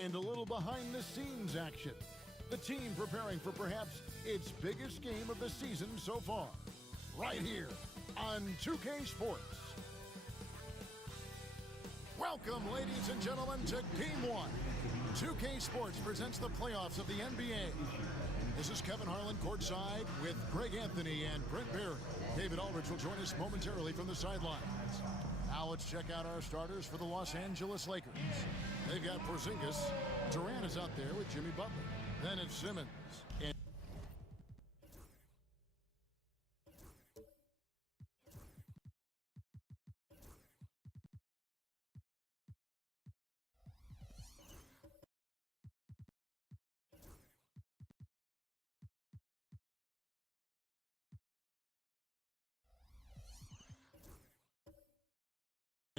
And a little behind-the-scenes action. The team preparing for perhaps its biggest game of the season so far. Right here on 2K Sports. Welcome, ladies and gentlemen, to Game 1. 2K Sports presents the playoffs of the NBA. This is Kevin Harlan courtside with Greg Anthony and Brent Barry. David Aldridge will join us momentarily from the sidelines. Now let's check out our starters for the Los Angeles Lakers. They've got Porzingis. Durant is out there with Jimmy Butler. Then it's Simmons. And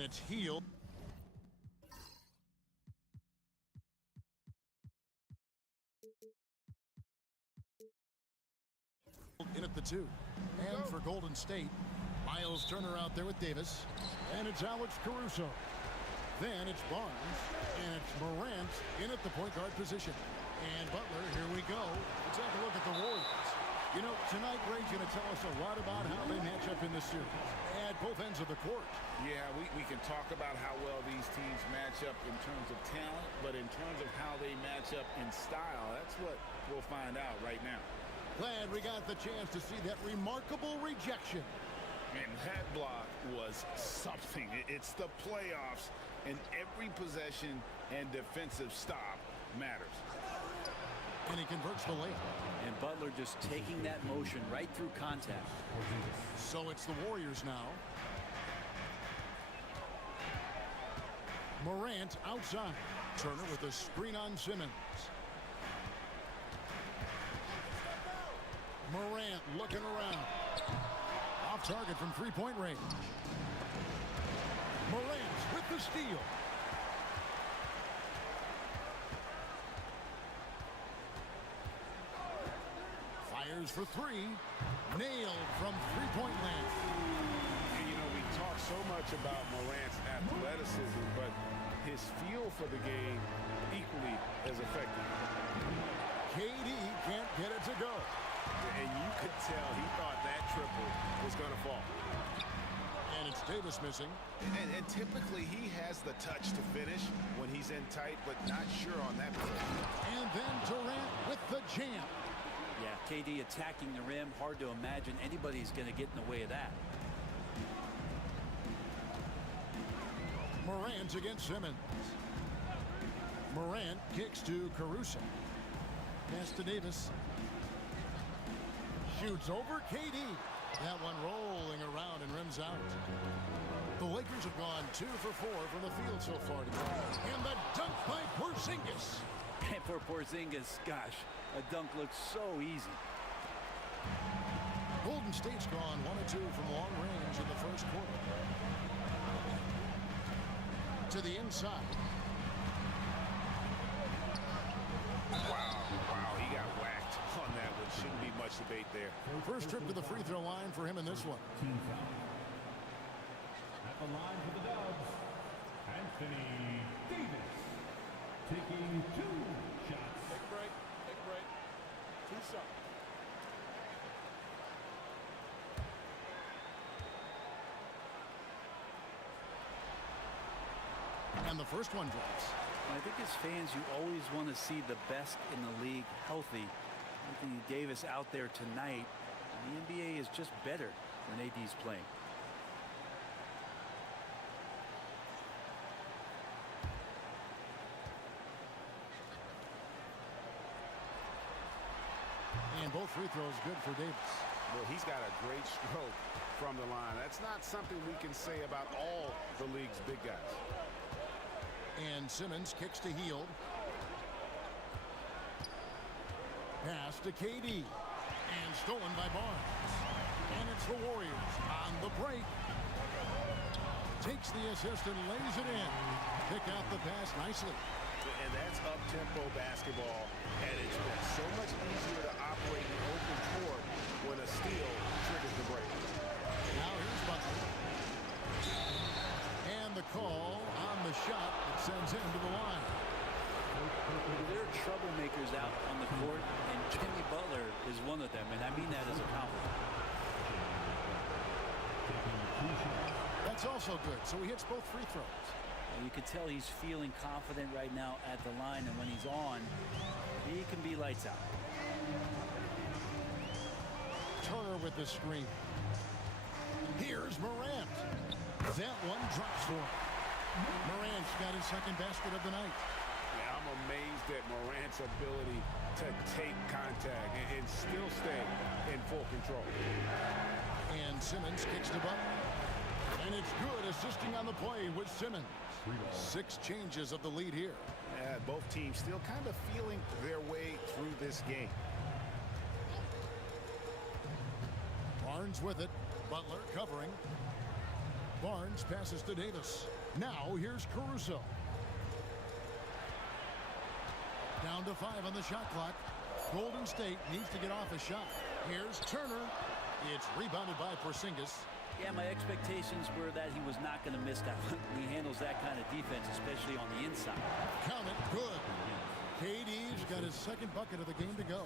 it's Hield. the 2. And for Golden State, Miles Turner out there with Davis. And it's Alex Caruso. Then it's Barnes. And it's Morant in at the point guard position. And Butler, here we go. Let's take a look at the Warriors. You know, tonight Ray's going to tell us a lot about how they match up in this series at both ends of the court. Yeah, we can talk about how well these teams match up in terms of talent, but in terms of how they match up in style, that's what we'll find out right now. Glad we got the chance to see that remarkable rejection. And that block was something. It's the playoffs, and every possession and defensive stop matters. And he converts the layup. And Butler just taking that motion right through contact. So it's the Warriors now. Morant outside. Turner with a screen on Simmons. Morant looking around. Off target from three-point range. Morant with the steal. Fires for 3. Nailed from three-point land. And, you know, we talk so much about Morant's athleticism, but his feel for the game equally as effective. KD can't get it to go. And you could tell he thought that triple was going to fall. And it's Davis missing. And typically he has the touch to finish when he's in tight, but not sure on that play. And then Durant with the jam. Yeah, KD attacking the rim. Hard to imagine anybody's going to get in the way of that. Morant against Simmons. Morant kicks to Caruso. Pass to Davis. Shoots over KD. That one rolling around and rims out. The Lakers have gone 2 for 4 from the field so far tonight. And the dunk by Porzingis. And for Porzingis, gosh, a dunk looks so easy. Golden State's gone 1 of 2 from long range in the first quarter. To the inside. Wow, he got whacked on that one. Shouldn't be much debate there. First trip to the free throw line for him in this one. At the line for the Dubs, Anthony Davis, taking 2 shots. Take a break. 2 shots. And the first one drops. I think as fans, you always want to see the best in the league healthy. Anthony Davis out there tonight. The NBA is just better when AD's playing. And both free throws good for Davis. Well, he's got a great stroke from the line. That's not something we can say about all the league's big guys. And Simmons kicks to Hield. Pass to KD. And stolen by Barnes. And it's the Warriors on the break. Takes the assist and lays it in. Pick out the pass nicely. And that's up-tempo basketball at its best. So much easier to operate in open court when a steal triggers the break. Now here's Butler. And the call on the shot that sends him to the line. There are troublemakers out on the court, and Jimmy Butler is one of them, and I mean that as a compliment. That's also good. So he hits both free throws. And you can tell he's feeling confident right now at the line, and when he's on, he can be lights out. Turner with the screen. Here's Morant. That one drops for him. Morant's got his second basket of the night. Yeah, I'm amazed at Morant's ability to take contact and still stay in full control. And Simmons kicks to Butler. And it's good, assisting on the play with Simmons. 6 changes of the lead here. Yeah, both teams still kind of feeling their way through this game. Barnes with it. Butler covering. Barnes passes to Davis. Now here's Caruso. Down to 5 on the shot clock. Golden State needs to get off a shot. Here's Turner. It's rebounded by Porzingis. Yeah, my expectations were that he was not going to miss that one. He handles that kind of defense, especially on the inside. Count it. Good. KD's got his second bucket of the game to go.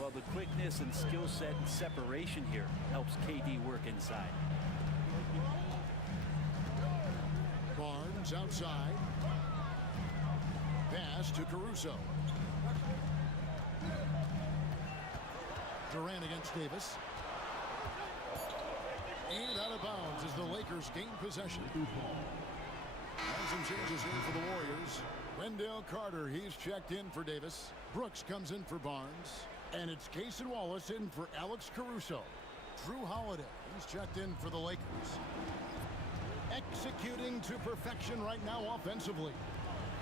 Well, the quickness and skill set and separation here helps KD work inside. Barnes outside. Pass to Caruso. Durant against Davis. And out of bounds as the Lakers gain possession. And some changes here for the Warriors. Wendell Carter, he's checked in for Davis. Brooks comes in for Barnes. And it's Cason Wallace in for Alex Caruso. Drew Holiday, he's checked in for the Lakers. Executing to perfection right now offensively.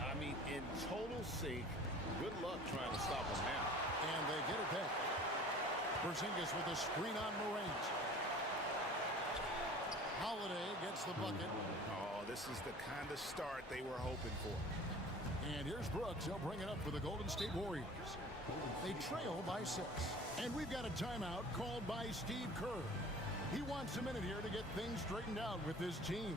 I mean, in total sync. Good luck trying to stop him now. And they get it back. Porzingis with a screen on Morant. Holiday gets the bucket. Oh, this is the kind of start they were hoping for. And here's Brooks. He'll bring it up for the Golden State Warriors. They trail by 6. And we've got a timeout called by Steve Kerr. He wants a minute here to get things straightened out with his team.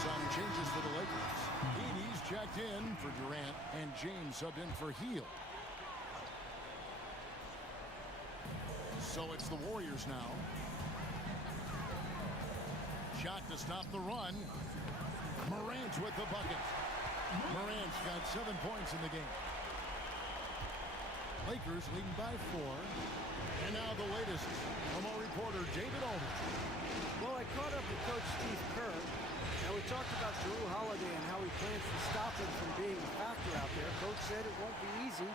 Some changes for the Lakers. Edie's checked in for Durant, and James subbed in for Hield. So it's the Warriors now. Shot to stop the run. Morant with the bucket. Morant's got 7 points in the game. Lakers leading by 4. And now the latest from our reporter, David Aldridge. Well, I caught up with Coach Steve Kerr. Now, we talked about Drew Holiday and how he plans to stop him from being a factor out there. Coach said it won't be easy.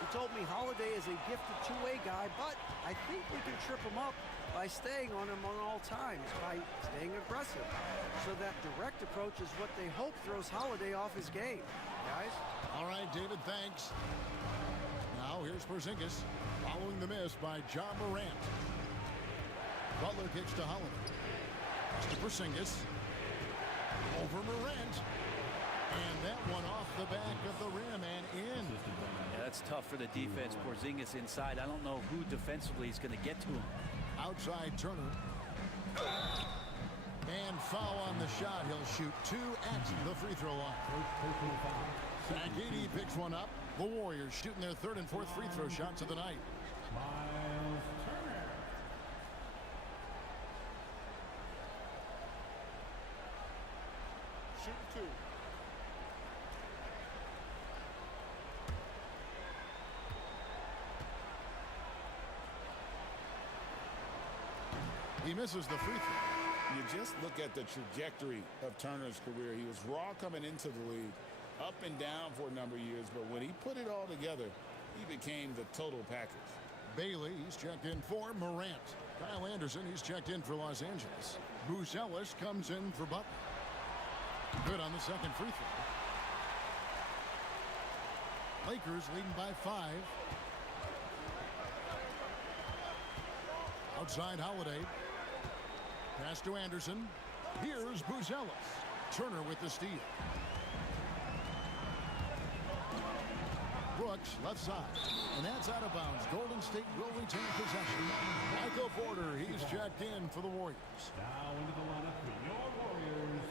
He told me Holiday is a gifted two-way guy, but I think we can trip him up by staying on him on all times, by staying aggressive. So that direct approach is what they hope throws Holiday off his game, guys. All right, David, thanks. Now here's Porzingis following the miss by John Morant. Butler kicks to Holiday. To Porzingis. Over Morant. And that one off the back of the rim and in. Yeah, that's tough for the defense. Porzingis inside. I don't know who defensively is going to get to him. Outside Turner. And foul on the shot. He'll shoot 2 at the free throw line. Agidi picks one up. The Warriors shooting their 3rd and 4th free throw shots of the night. Miles Turner. Shooting 2. He misses the free throw. You just look at the trajectory of Turner's career. He was raw coming into the league, up and down for a number of years, but when he put it all together, he became the total package. Bailey, he's checked in for Morant. Kyle Anderson, he's checked in for Los Angeles. Ellis comes in for Butler. Good on the second free throw. Lakers leading by 5. Outside Holiday. Pass to Anderson. Here's Ellis. Turner with the steal. Brooks left side. And that's out of bounds. Golden State will retain possession. Michael Porter, he's checked in for the Warriors. Now into the lineup for your Warriors.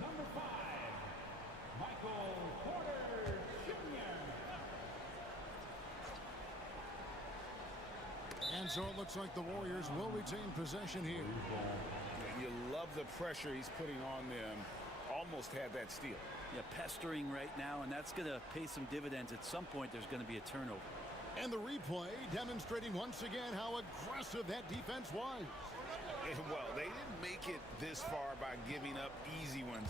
Number 5, Michael Porter Jr. And so it looks like the Warriors will retain possession here. You love the pressure he's putting on them. Almost had that steal. Yeah, pestering right now, and that's going to pay some dividends. At some point, there's going to be a turnover. And the replay demonstrating once again how aggressive that defense was. Well, they didn't make it this far by giving up easy ones,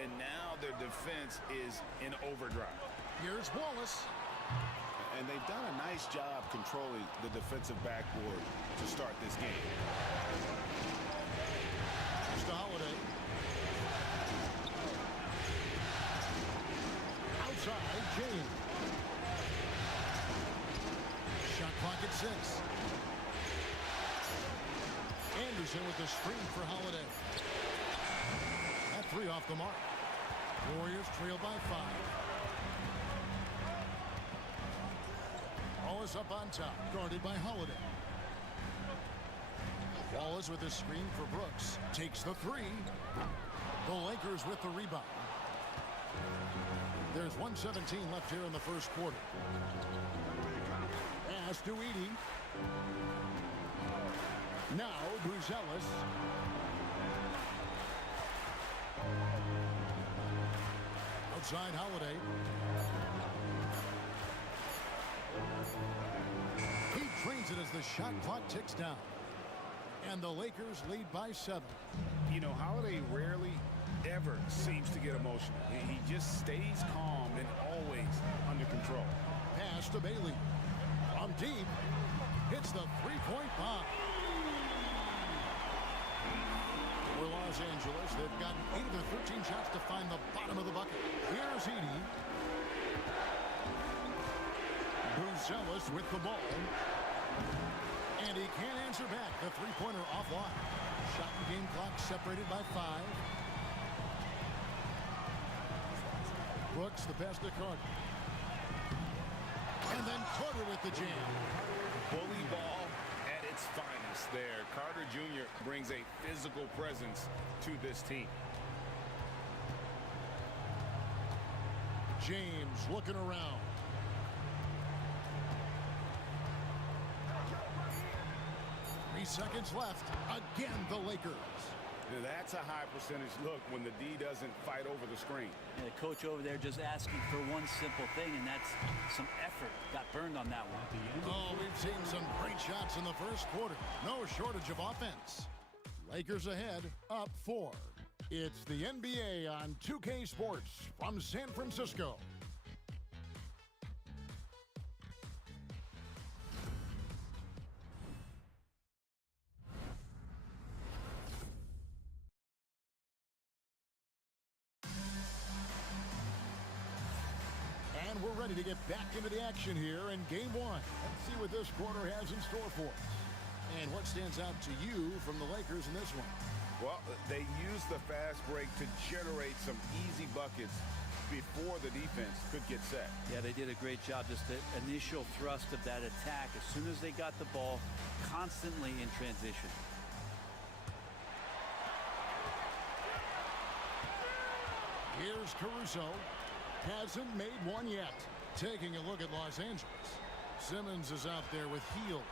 and now their defense is in overdrive. Here's Wallace. And they've done a nice job controlling the defensive backboard to start this game. Here's to Holiday. Outside, James. Shot clock at 6. Anderson with the screen for Holiday. That three off the mark. Warriors trail by 5. Wallace up on top, guarded by Holiday. Wallace with a screen for Brooks. Takes the three. The Lakers with the rebound. There's 1:17 left here in the first quarter. Pass to Edey. Now Buzelis. Outside Holiday. He trains it as the shot clock ticks down. And the Lakers lead by 7. You know, Holiday rarely ever seems to get emotional. He just stays calm and always under control. Pass to Bailey. From deep. Hits the three-point bomb. For Los Angeles, they've gotten 8 of their 13 shots to find the bottom of the bucket. Here's Edey. Buzelis with the ball. And he can't answer back. The three-pointer offline. Shot and game clock separated by 5. Brooks, the pass to Carter. And then Carter with the jam. Bully ball at its finest there. Carter Jr. brings a physical presence to this team. James looking around. Seconds left. Again, the Lakers. Now that's a high percentage look when the D doesn't fight over the screen. Yeah, the coach over there just asking for one simple thing, and that's some effort. Got burned on that one. Oh, we've seen some great shots in the first quarter. No shortage of offense. Lakers ahead, up 4. It's the NBA on 2K Sports from San Francisco. And we're ready to get back into the action here in Game 1. Let's see what this quarter has in store for us. And what stands out to you from the Lakers in this one? Well, they used the fast break to generate some easy buckets before the defense could get set. Yeah, they did a great job. Just the initial thrust of that attack as soon as they got the ball, constantly in transition. Here's Caruso. Hasn't made one yet. Taking a look at Los Angeles. Simmons is out there with Hield.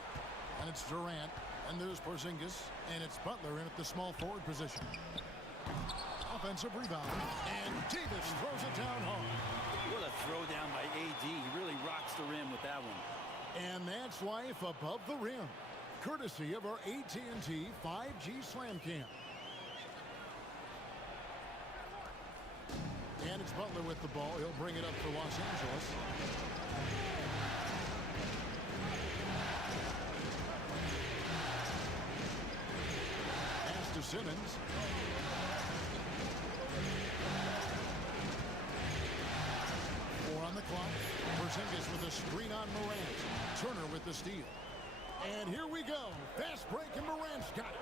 And it's Durant. And there's Porzingis. And it's Butler in at the small forward position. Offensive rebound. And Davis throws it down hard. What a throw down by AD. He really rocks the rim with that one. And that's life above the rim. Courtesy of our AT&T 5G Slam Cam. And it's Butler with the ball. He'll bring it up for Los Angeles. Pass to Simmons. Four on the clock. Porzingis with a screen on Morant. Turner with the steal. And here we go. Fast break, and Morant's got it.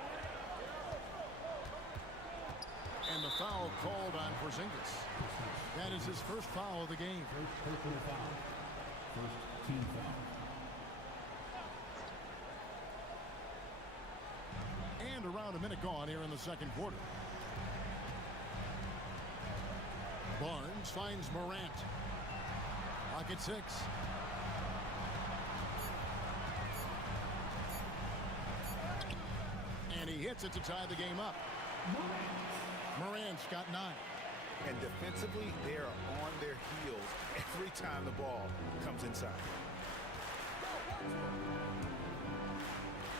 And the foul called on Porzingis. That is his first foul of the game. First personal foul. First team foul. And around a minute gone here in the second quarter. Barnes finds Morant. Clock at 6. And he hits it to tie the game up. Morant's got 9. And defensively, they are on their heels every time the ball comes inside.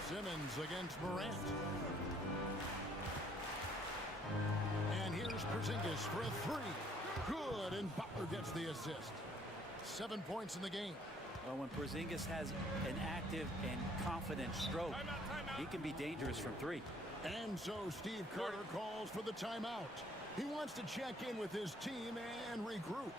Simmons against Morant. And here's Porzingis for a 3. Good, and Butler gets the assist. 7 points in the game. Well, when Porzingis has an active and confident stroke, he can be dangerous from 3. And so Steve Carter calls for the timeout. He wants to check in with his team and regroup.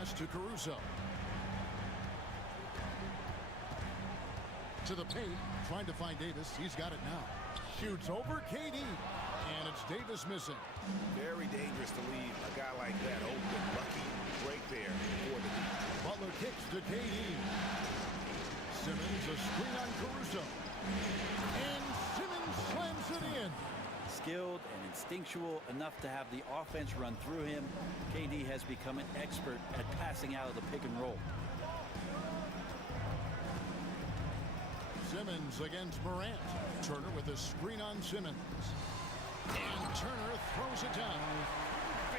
Pass to Caruso. To the paint, trying to find Davis. He's got it now. Shoots over KD. And it's Davis missing. Very dangerous to leave a guy like that open. Lucky break there for the team. Butler kicks to KD. Simmons, a screen on Caruso. And Simmons slams it in. Skilled and instinctual enough to have the offense run through him. KD has become an expert at passing out of the pick and roll. Simmons against Morant. Turner with a screen on Simmons. And Turner throws it down.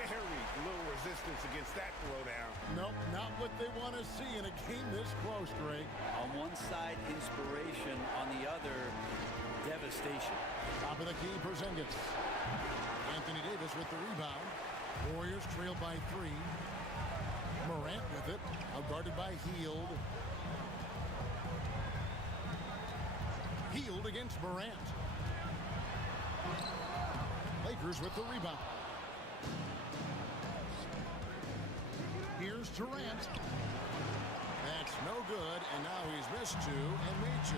Very little resistance against that throwdown. Nope, not what they want to see in a game this close, Greg. On one side, inspiration. On the other, devastation. Top of the key, Porzingis. Anthony Davis with the rebound. Warriors trail by 3. Morant with it. Outguarded by Hield. Hield against Morant. Lakers with the rebound. Here's Durant. That's no good, and now he's missed 2 and made 2.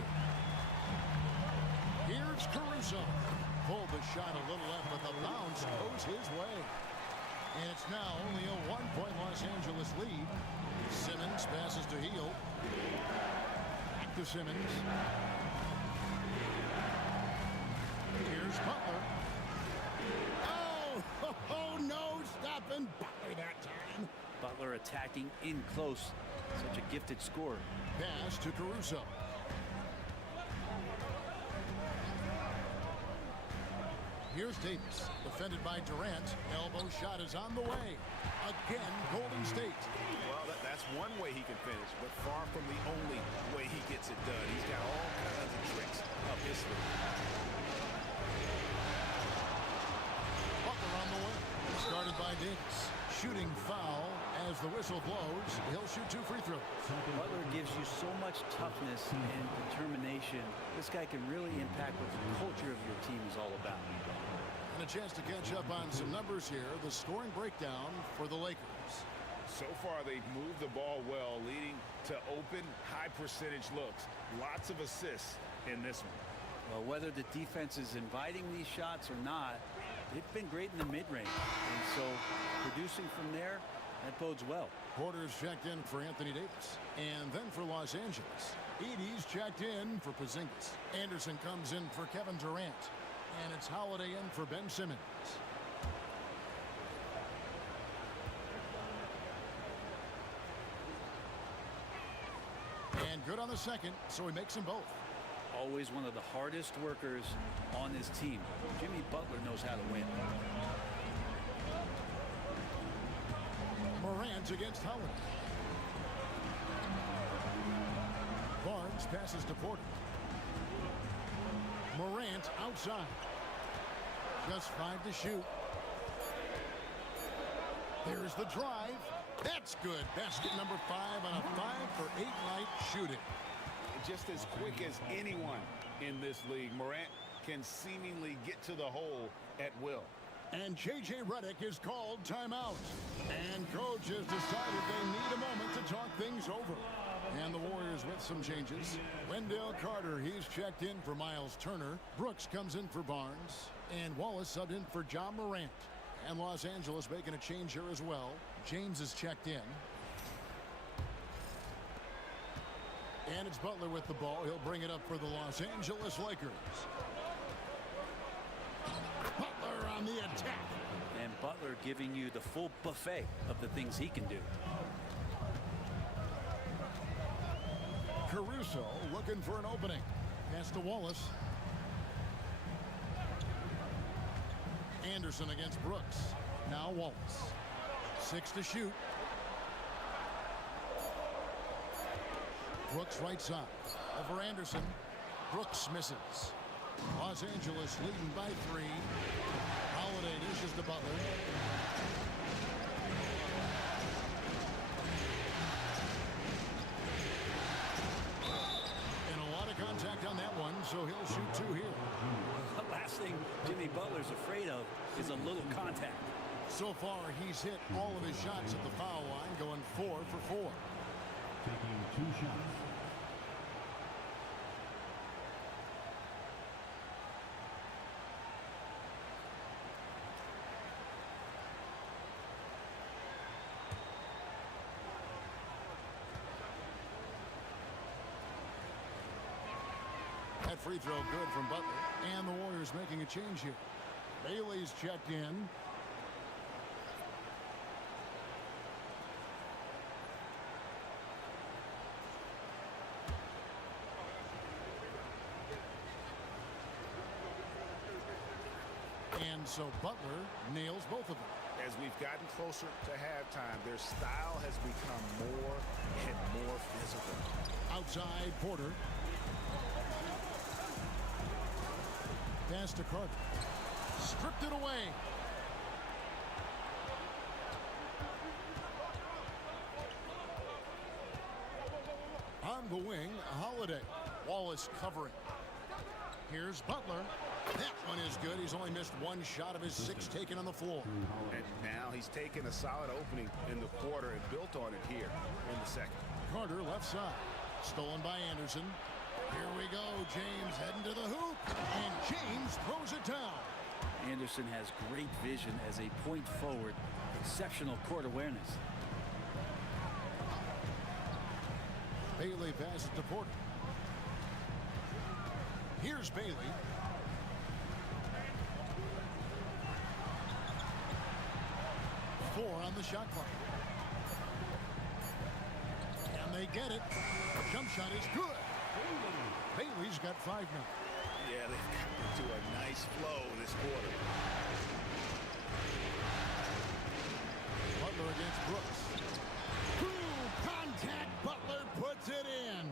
Here's Caruso. Pulled the shot a little left, but the bounce goes his way. And it's now only a 1-point Los Angeles lead. Simmons passes to Hield. Back to Simmons. Here's Butler. Oh, no, stopping Butler that time. Butler attacking in close. Such a gifted scorer. Pass to Caruso. Here's Davis, defended by Durant. Elbow shot is on the way. Again, Golden State. Well, that's one way he can finish, but far from the only way he gets it done. He's got all kinds of tricks up his sleeve. Butler on the way. Started by Davis. Shooting foul as the whistle blows. He'll shoot 2 free throws. Butler gives you so much toughness and determination. This guy can really impact what the culture of your team is all about. And a chance to catch up on some numbers here. The scoring breakdown for the Lakers. So far, they've moved the ball well, leading to open, high-percentage looks. Lots of assists in this one. Well, whether the defense is inviting these shots or not, they've been great in the mid-range. And so producing from there, that bodes well. Porter's checked in for Anthony Davis. And then for Los Angeles, Edey's checked in for Porzingis. Anderson comes in for Kevin Durant. And it's Holiday in for Ben Simmons. And good on the second, so he makes them both. Always one of the hardest workers on this team. Jimmy Butler knows how to win. Morant against Howard. Barnes passes to Porter. Morant outside. Just 5 to shoot. There's the drive. That's good. Basket number 5 on a 5-for-8 night shooting. Just as quick as anyone in this league, Morant can seemingly get to the hole at will. And J.J. Redick is called timeout. And coach has decided they need a moment to talk things over. And the Warriors with some changes. Wendell Carter, he's checked in for Miles Turner. Brooks comes in for Barnes. And Wallace subbed in for John Morant. And Los Angeles making a change here as well. James is checked in. And it's Butler with the ball. He'll bring it up for the Los Angeles Lakers. Butler on the attack. And Butler giving you the full buffet of the things he can do. Caruso looking for an opening. Pass to Wallace. Anderson against Brooks. Now Wallace. 6 to shoot. Brooks right side. Over Anderson. Brooks misses. Los Angeles leading by 3. Holiday dishes to Butler. And a lot of contact on that one, so he'll shoot 2 here. The last thing Jimmy Butler's afraid of is a little contact. So far, he's hit all of his shots at the foul line, going 4 for 4. Taking 2 shots. That free throw good from Butler. And the Warriors making a change here. Bailey's checked in. And so Butler nails both of them. As we've gotten closer to halftime, their style has become more and more physical. Outside Porter. Pass to Carter. Stripped it away. On the wing, Holiday. Wallace covering. Here's Butler. That one is good. He's only missed one shot of his 6 taken on the floor. And now he's taken a solid opening in the quarter and built on it here in the second. Carter left side. Stolen by Anderson. Here we go. James heading to the hoop. And James throws it down. Anderson has great vision as a point forward. Exceptional court awareness. Bailey passes to Porter. Here's Bailey. Four on the shot clock. And they get it. Jump shot is good. Bailey's got 5 now. Yeah, they've got into a nice flow this quarter. Butler against Brooks. Contact. Butler puts it in.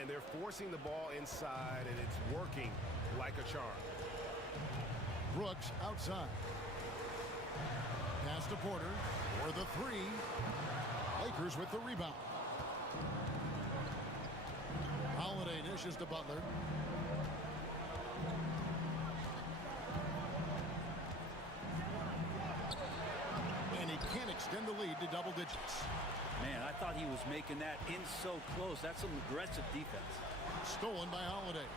And they're forcing the ball inside, and it's working like a charm. Brooks outside. Pass to Porter for the 3. Lakers with the rebound. Holiday dishes to Butler. And he can't extend the lead to double digits. Man, I thought he was making that in so close. That's some aggressive defense. Stolen by Holiday.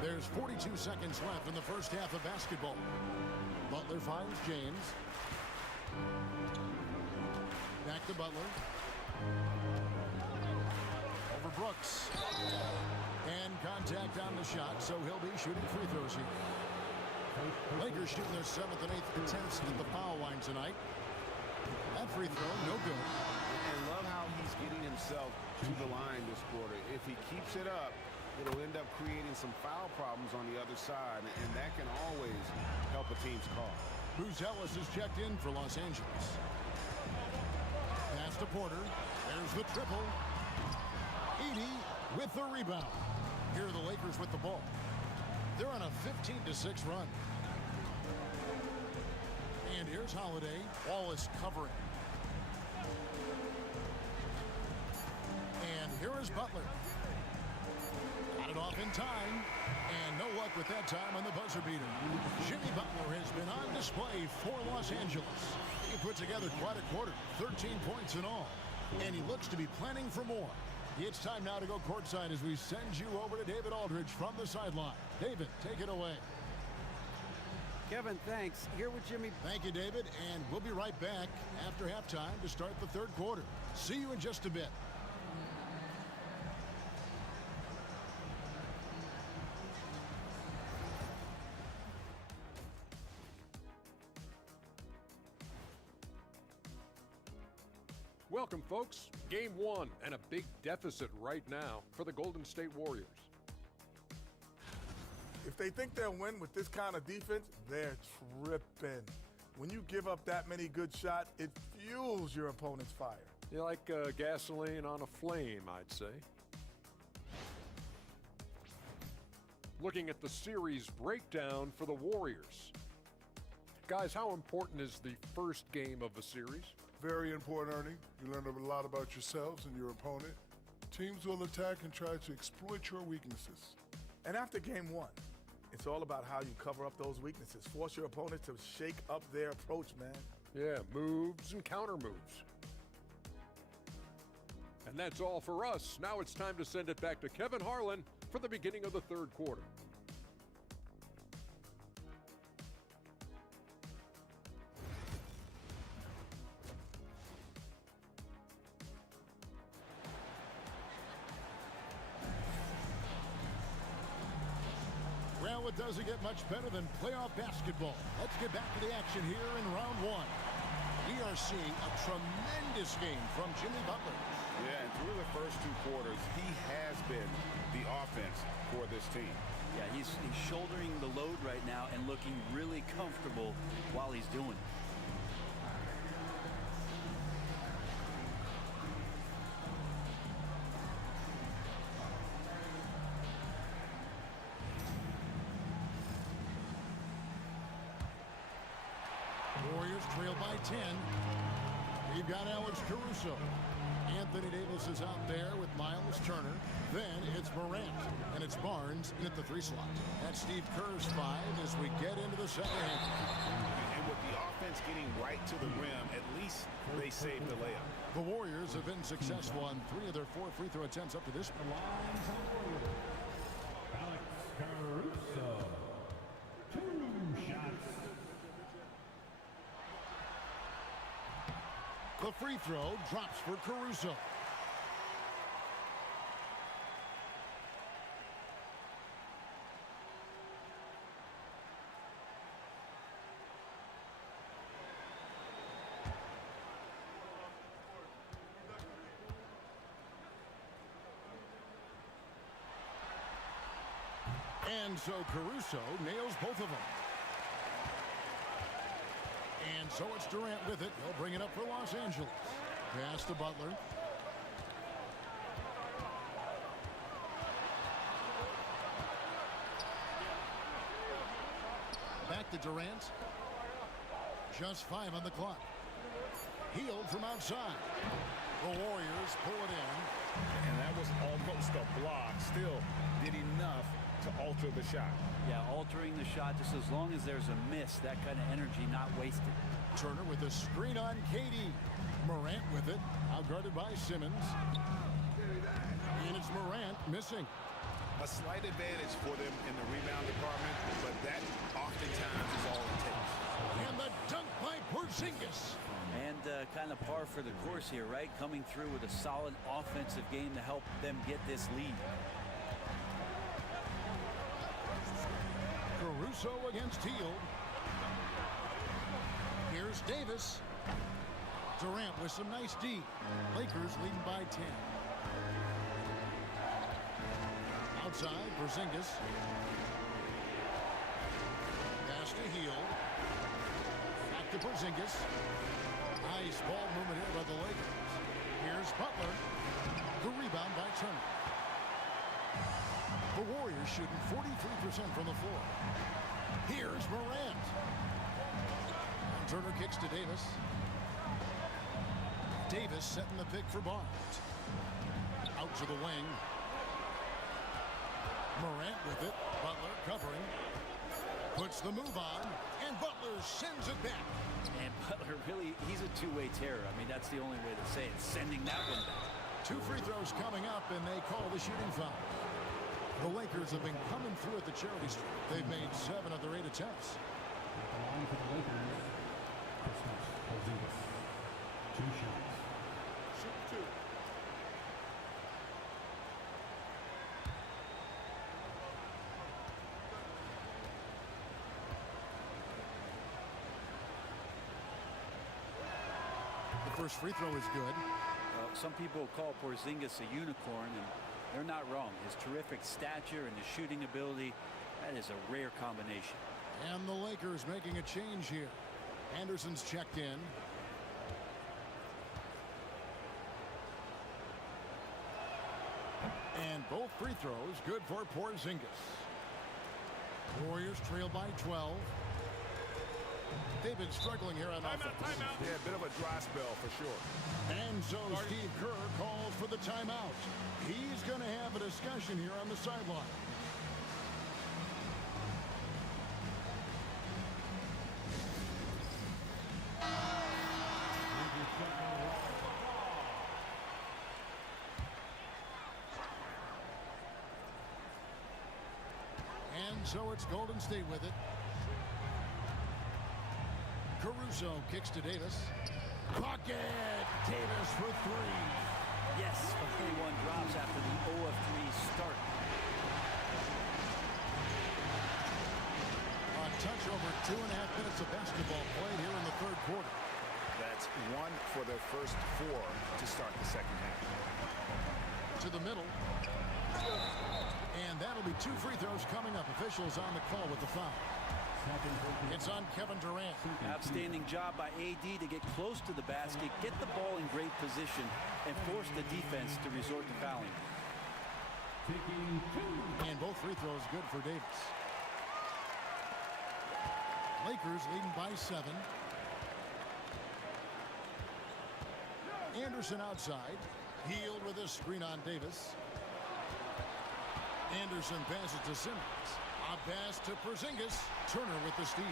There's 42 seconds left in the first half of basketball. Butler finds James. Back to Butler. Over Brooks. And contact on the shot, so he'll be shooting free throws here. Lakers shooting their 7th and 8th attempts at the foul line tonight. That free throw, no good. And love how he's getting himself to the line this quarter. If he keeps it up, it'll end up creating some foul problems on the other side, and that can always help a team's cause. Bruce Ellis is checked in for Los Angeles. Pass to Porter. There's the triple. 80 with the rebound. Here are the Lakers with the ball. They're on a 15-6 run. And here's Holiday. Wallace covering. And here is Butler. Got it off in time. And no luck with that time on the buzzer beater. Jimmy Butler has been on display for Los Angeles. He put together quite a quarter. 13 points in all. And he looks to be planning for more. It's time now to go courtside as we send you over to David Aldridge from the sideline. David, take it away. Kevin, thanks. Here with Jimmy. Thank you, David. And we'll be right back after halftime to start the third quarter. See you in just a bit. Welcome, folks. Game 1 and a big deficit right now for the Golden State Warriors. If they think they'll win with this kind of defense, they're tripping. When you give up that many good shots, it fuels your opponent's fire. You're like gasoline on a flame, I'd say. Looking at the series breakdown for the Warriors. Guys, how important is the first game of a series? Very important, Ernie. You learn a lot about yourselves and your opponent. Teams will attack and try to exploit your weaknesses. And after game 1, It's all about how you cover up those weaknesses. Force your opponent to shake up their approach, man. Yeah, moves and counter moves. And that's all for us. Now it's time to send it back to Kevin Harlan for the beginning of the third quarter. Well, it doesn't get much better than playoff basketball. Let's get back to the action here in round one. We are seeing a tremendous game from Jimmy Butler. Yeah, and through the first two quarters, he has been the offense for this team. Yeah, he's shouldering the load right now and looking really comfortable while he's doing it. Warriors trail by 10. We've got Alex Caruso. Anthony Davis is out there with Miles Turner. Then it's Morant, and it's Barnes in at the 3 slot. That's Steve Kerr's 5 as we get into the second half. And with the offense getting right to the rim, at least they saved the layup. The Warriors have been successful on 3 of their 4 free throw attempts up to this point. Alex Caruso. 2 shots. The free throw drops for Caruso. And so Caruso nails both of them. And so it's Durant with it. He'll bring it up for Los Angeles. Pass to Butler. Back to Durant. Just 5 on the clock. Healed from outside. The Warriors pull it in. And that was almost a block. Still did enough to alter the shot. Yeah, altering the shot just as long as there's a miss, that kind of energy not wasted. Turner with a screen on KD. Morant with it, outguarded by Simmons. And it's Morant missing. A slight advantage for them in the rebound department, but that oftentimes is all it takes. And the dunk by Porzingis. And kind of par for the course here, right? Coming through with a solid offensive game to help them get this lead. Caruso against Hield. Here's Davis. Durant with some nice D. Lakers leading by 10. Outside, Porzingis. Pass to Hield. Back to Porzingis. Nice ball movement here by the Lakers. Here's Butler. The rebound by Turner. The Warriors shooting 43% from the floor. Here's Morant. And Turner kicks to Davis. Davis setting the pick for Barnes. Out to the wing. Morant with it. Butler covering. Puts the move on. And Butler sends it back. And Butler really, he's a two-way terror. I mean, that's the only way to say it. Sending that one back. 2 free throws coming up, and they call the shooting foul. The Lakers have been coming through at the charity stripe. They've made 7 of their 8 attempts. Along for the Lakers, Porzingis. 2 shots. Shoot 2. The first free throw is good. Well, some people call Porzingis a unicorn, and they're not wrong. His terrific stature and his shooting ability, that is a rare combination. And the Lakers making a change here. Anderson's checked in. And both free throws good for Porzingis. Warriors trail by 12. They've been struggling here on offense. Timeout. Yeah, a bit of a dry spell for sure. And so Steve Kerr calls for the timeout. He's going to have a discussion here on the sideline. And so it's Golden State with it. Caruso kicks to Davis. Bucket! Davis for three. Yes, the 31 drops after the 0 of 3 start. A touch over 2.5 minutes of basketball played here in the third quarter. That's one for their first 4 to start the second half. To the middle. And that'll be 2 free throws coming up. Officials on the call with the foul. It's on Kevin Durant. Outstanding job by AD to get close to the basket, get the ball in great position, and force the defense to resort to fouling. And both free throws good for Davis. Lakers leading by 7. Anderson outside. Healed with a screen on Davis. Anderson passes to Simmons. A pass to Porzingis. Turner with the steal.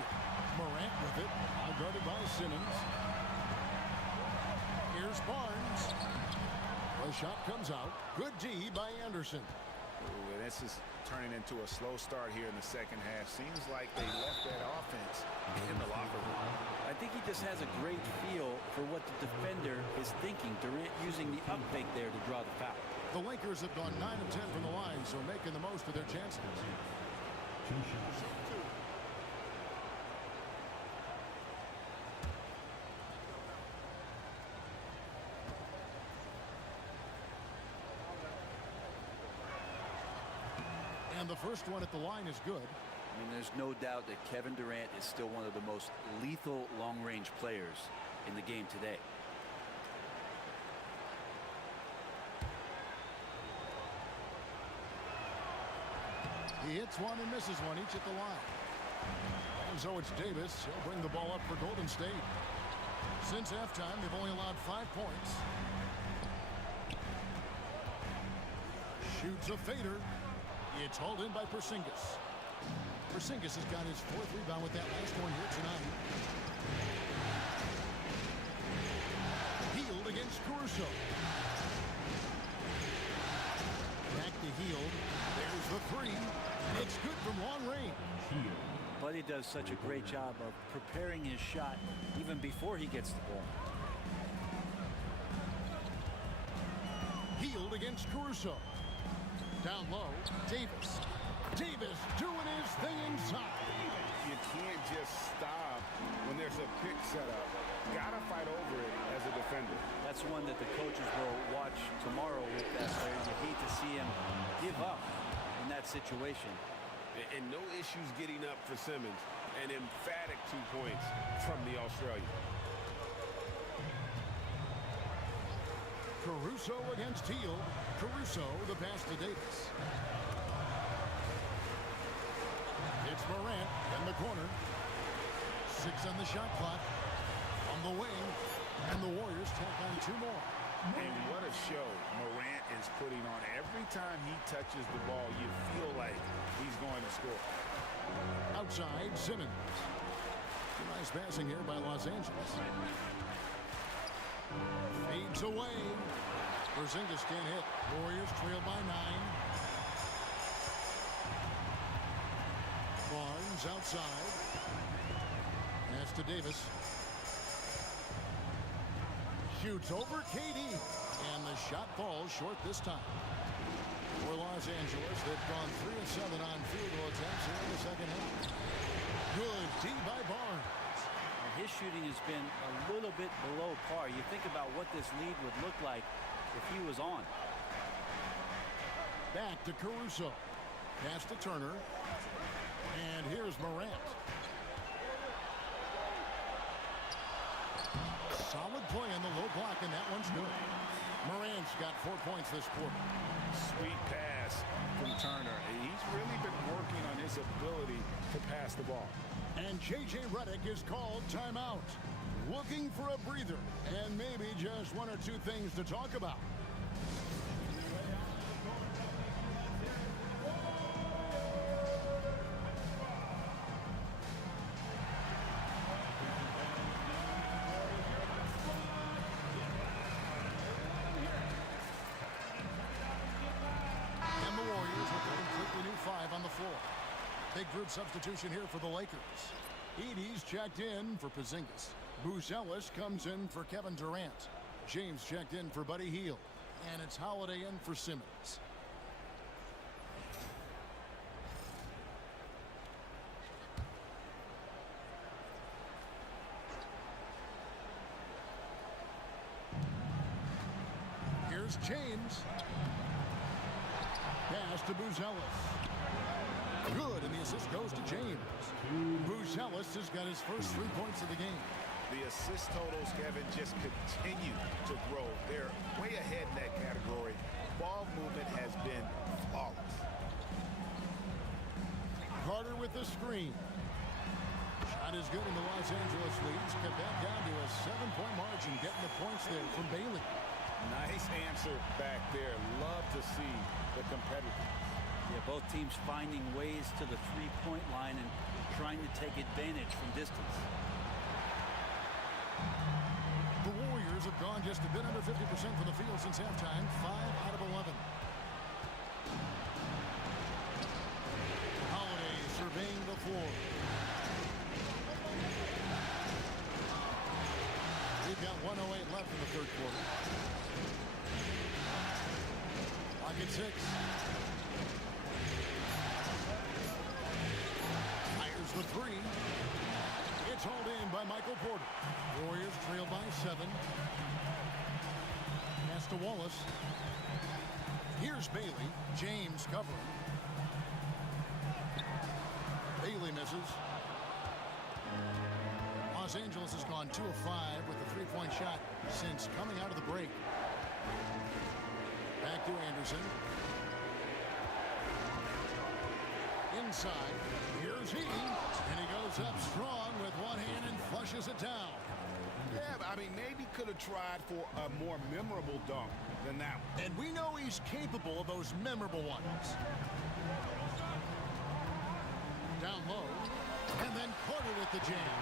Morant with it. Guarded by Simmons. Here's Barnes. The shot comes out. Good D by Anderson. Ooh, and this is turning into a slow start here in the second half. Seems like they left that offense in the locker room. I think he just has a great feel for what the defender is thinking. Durant using the up fake there to draw the foul. The Lakers have gone 9 of 10 from the line, so making the most of their chances. And the first one at the line is good. I mean, there's no doubt that Kevin Durant is still one of the most lethal long-range players in the game today. He hits one and misses one, each at the line. And so it's Davis. He'll bring the ball up for Golden State. Since halftime, they've only allowed 5 points. Shoots a fader. It's hauled in by Porzingis. Porzingis has got his 4th rebound with that last one here tonight. Healed against Caruso. Back to Healed. There's the 3. It's good from long range. Buddy does such a great job of preparing his shot even before he gets the ball. Healed against Caruso. Down low, Davis. Davis doing his thing inside. You can't just stop when there's a pick set up. Gotta fight over it as a defender. That's one that the coaches will watch tomorrow with that player. You hate to see him give up in that situation. And no issues getting up for Simmons. An emphatic 2 points from the Australian. Caruso against Hield. Caruso, the pass to Davis. It's Morant in the corner. 6 on the shot clock. On the wing. And the Warriors tack on 2 more. And what a show Morant is putting on. Every time he touches the ball, you feel like he's going to score. Outside, Simmons. Nice passing here by Los Angeles. Fades away. Porzingis can't hit. Warriors trail by 9. Barnes outside. Pass to Davis. Shoots over KD. And the shot falls short this time. For Los Angeles, they've gone 3 of 7 on field goal attempts here in the second half. Good D by Barnes. His shooting has been a little bit below par. You think about what this lead would look like if he was on. Back to Caruso. Pass to Turner. And here's Morant. Solid play on the low block, and that one's good. Morant's got 4 points this quarter. Sweet pass from Turner. He's really been working on his ability to pass the ball. And J.J. Redick is called timeout. Looking for a breather and maybe just 1 or 2 things to talk about. And the Warriors with a completely new 5 on the floor. They third substitution here for the Lakers. Edey's checked in for Porzingis. Buzelis comes in for Kevin Durant. James checked in for Buddy Hield. And it's Holiday in for Simmons. Here's James. Pass to Buzelis. Good, and the assist goes to James. Buzelis has got his first 3 points of the game. The assist totals, Kevin, just continue to grow. They're way ahead in that category. Ball movement has been flawless. Carter with the screen. Shot is good, and the Los Angeles leads. Cut that down to a 7-point margin, getting the points there from Bailey. Nice answer back there. Love to see the competitiveness. Yeah, both teams finding ways to the three-point line and trying to take advantage from distance. The Warriors have gone just a bit under 50% from the field since halftime, 5 out of 11. Holiday surveying the floor. We've got 1:08 left in the third quarter. Clock at 6. Fires the 3. It's hauled in by Michael Porter. Warriors trail by 7. Pass to Wallace. Here's Bailey. James covering. Bailey misses. Los Angeles has gone 2 of 5 with a 3-point shot since coming out of the break. Back to Anderson. Inside. Here's he. And he goes up strong with one hand and flushes it down. Yeah, I mean, maybe could have tried for a more memorable dunk than that one. And we know he's capable of those memorable ones. Down low. And then Carter with the jam.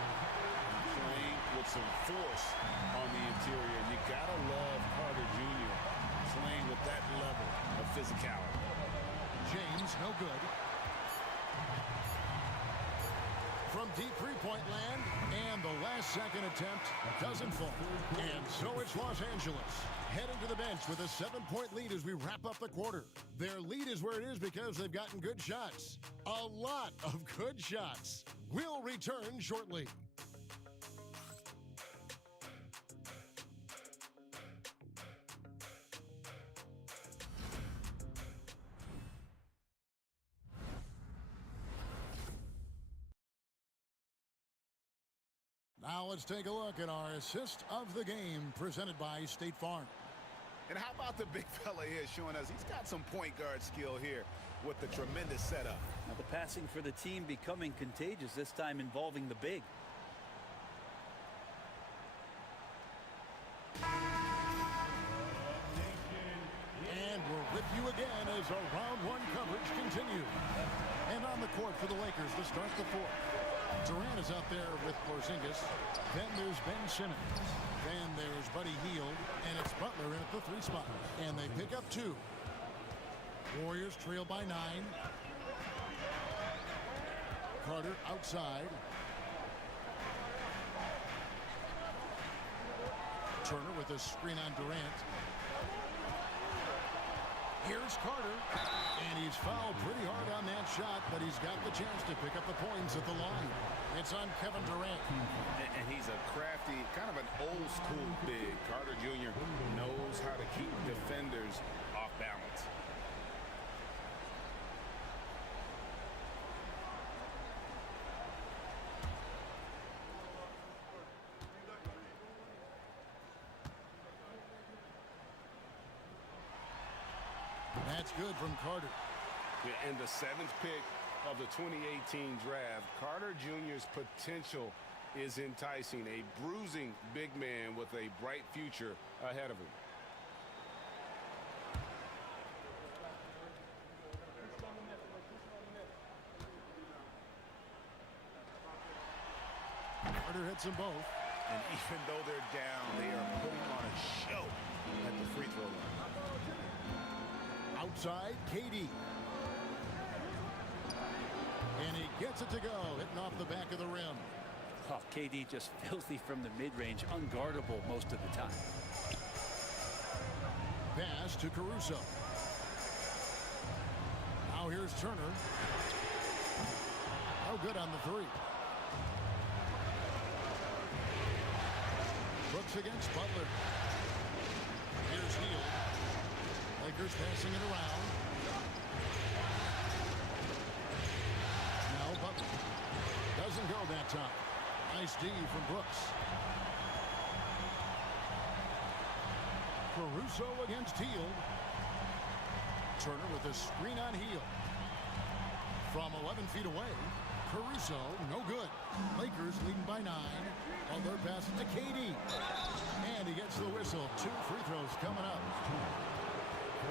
Playing with some force on the interior. You gotta love Carter Jr. playing with that level of physicality. James, no good. From deep three-point land, and the last-second attempt doesn't fall. And so it's Los Angeles heading to the bench with a 7-point lead as we wrap up the quarter. Their lead is where it is because they've gotten good shots. A lot of good shots. We'll return shortly. Now let's take a look at our assist of the game presented by State Farm. And how about the big fella here showing us he's got some point guard skill here with the tremendous setup. Now the passing for the team becoming contagious, this time involving the big. And we're with you again as our round one coverage continues. And on the court for the Lakers to start the fourth. Durant is out there with Porzingis. Then there's Ben Simmons. Then there's Buddy Hield. And it's Butler in at the 3 spot. And they pick up 2. Warriors trail by 9. Carter outside. Turner with a screen on Durant. Here's Carter. And he's fouled pretty hard on that shot, but he's got the chance to pick up the points at the line. It's on Kevin Durant. And he's a crafty, kind of an old school big. Carter Jr. knows how to keep defenders off balance. That's good from Carter. And the 7th pick of the 2018 draft, Carter Jr.'s potential is enticing. A bruising big man with a bright future ahead of him. Carter hits them both. And even though they're down, they are putting on a show at the free throw line. Outside, KD. And he gets it to go, hitting off the back of the rim. Oh, KD just filthy from the mid-range, unguardable most of the time. Pass to Caruso. Now here's Turner. No good on the three. Brooks against Butler. Here's Hield. Lakers passing it around. Now Butler. Doesn't go that time. Nice D from Brooks. Caruso against Hield. Turner with a screen on Hield. From 11 feet away, Caruso, no good. Lakers leading by 9. Butler passes to KD. And he gets the whistle. 2 free throws coming up.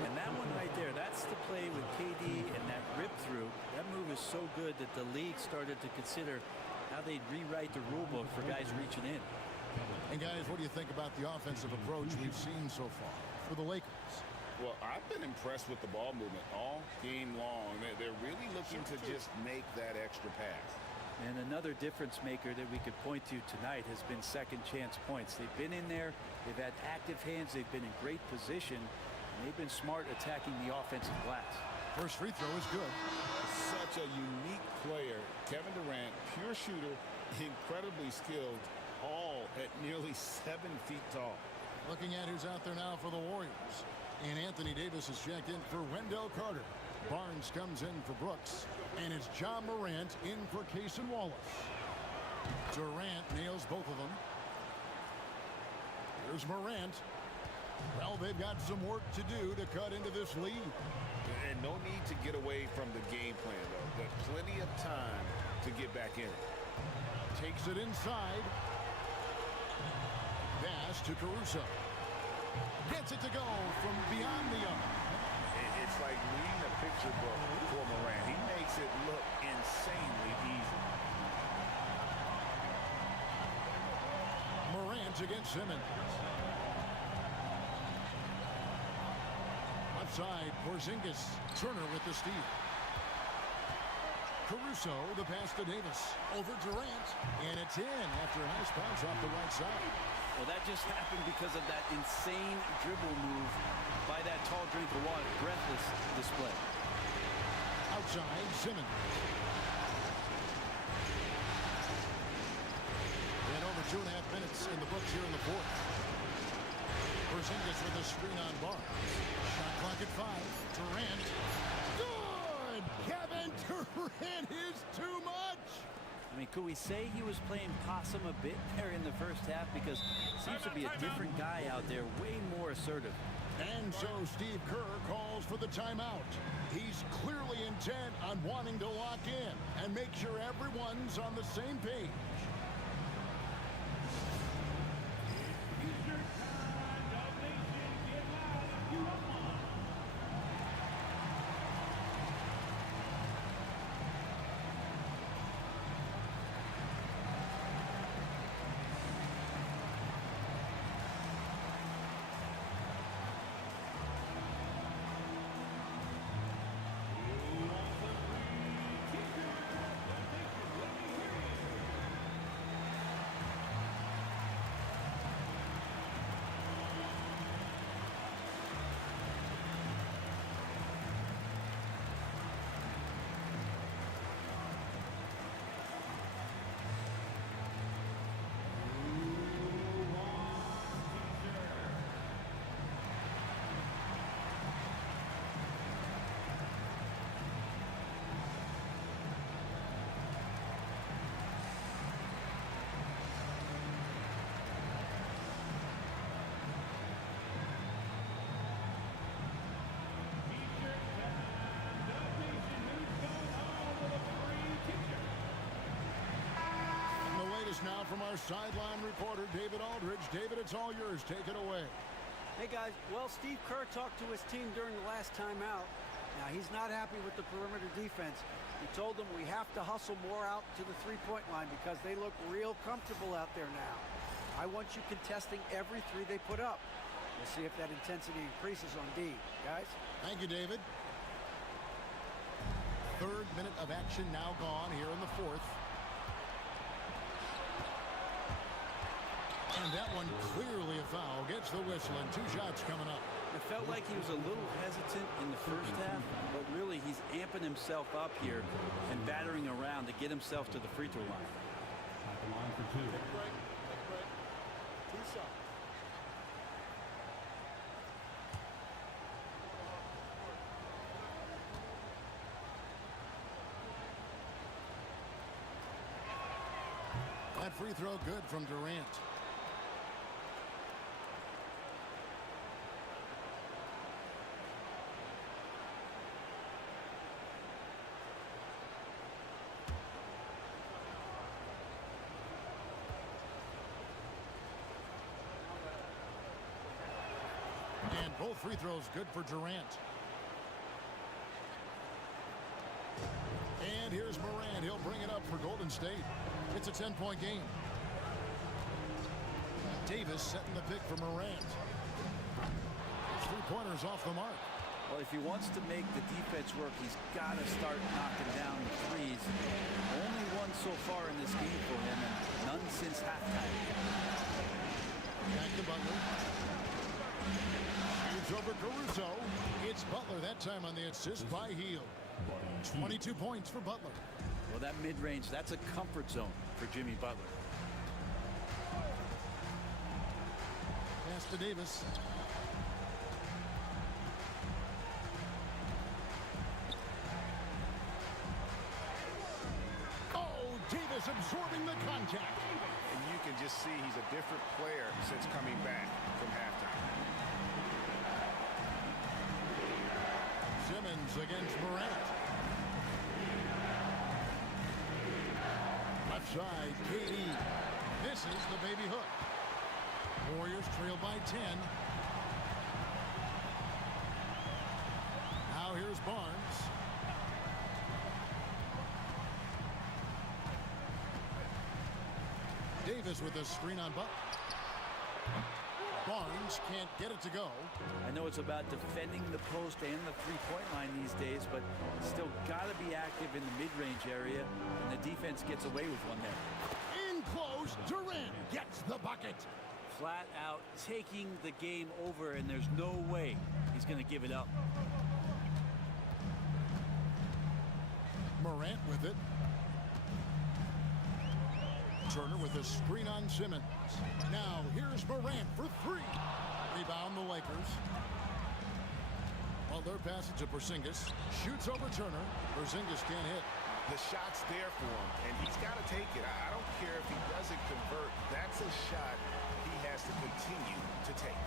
And that one right there, that's the play with KD and that rip through. That move is so good that the league started to consider how they'd rewrite the rule book for guys reaching in. And guys, what do you think about the offensive approach we've seen so far for the Lakers? Well, I've been impressed with the ball movement all game long. They're really looking to just make that extra pass. And another difference maker that we could point to tonight has been second chance points. They've been in there, they've had active hands, they've been in great position, and they've been smart attacking the offensive glass. First free throw is good. Such a unique player. Kevin Durant, pure shooter, incredibly skilled, all at nearly 7 feet tall. Looking at who's out there now for the Warriors. And Anthony Davis is checked in for Wendell Carter. Barnes comes in for Brooks. And it's John Morant in for Cason Wallace. Durant nails both of them. Here's Morant. Well, they've got some work to do to cut into this lead. And no need to get away from the game plan, though. But plenty of time to get back in it. Takes it inside. Pass to Caruso. Gets it to go from beyond the arc. It's like reading a picture book for Morant. He makes it look insanely easy. Morant against Simmons. Left side, Porzingis. Turner with the steal. Caruso, the pass to Davis. Over Durant. And it's in after a nice bounce off the right side. Well, that just happened because of that insane dribble move by that tall drink of water. Breathless display. Outside, Simmons. And over 2.5 minutes in the books here in the fourth. Porzingis with a screen on Barnes. Shot clock at 5. Durant. Good! Kevin Durant is too much! I mean, could we say he was playing possum a bit there in the first half? Because seems to be a different guy out there, way more assertive. And so Steve Kerr calls for the timeout. He's clearly intent on wanting to lock in and make sure everyone's on the same page. Now from our sideline reporter, David Aldridge. David, it's all yours. Take it away. Hey, guys. Well, Steve Kerr talked to his team during the last timeout. Now, he's not happy with the perimeter defense. He told them we have to hustle more out to the three-point line because they look real comfortable out there now. I want you contesting every three they put up. We'll see if that intensity increases on D. Guys? Thank you, David. Third minute of action now gone here in the fourth. And that one clearly a foul. Gets the whistle and 2 shots coming up. It felt like he was a little hesitant in the first half, but really he's amping himself up here and battering around to get himself to the free throw line. At the line for 2. Take a break. Take a break. 2 shots. That free throw good from Durant. And both free throws good for Durant. And here's Morant. He'll bring it up for Golden State. It's a 10-point game. Davis setting the pick for Morant. His 3-pointers off the mark. Well, if he wants to make the defense work, he's got to start knocking down the threes. Only one so far in this game for him, and none since halftime. Back to Butler. Shoots over Caruso. It's Butler that time on the assist by Hield. 22 points for Butler. Well, that mid-range, that's a comfort zone for Jimmy Butler. Pass to Davis. Oh, Davis absorbing the contact. And you can just see he's a different player since coming back from halftime. Simmons against Morant. Left side, KD. This is the baby hook. Warriors trail by 10. Now here's Barnes. Davis with a screen on Butler. Barnes can't get it to go. I know it's about defending the post and the three-point line these days, but still got to be active in the mid-range area, and the defense gets away with one there. In close, Durant gets the bucket. Flat out taking the game over, and there's no way he's going to give it up. Morant with it. Turner with a screen on Simmons. Now here's Morant for 3. Rebound the Lakers. Butler passes to Porzingis. Shoots over Turner. Porzingis can't hit. The shot's there for him, and he's got to take it. I don't care if he doesn't convert. That's a shot he has to continue to take.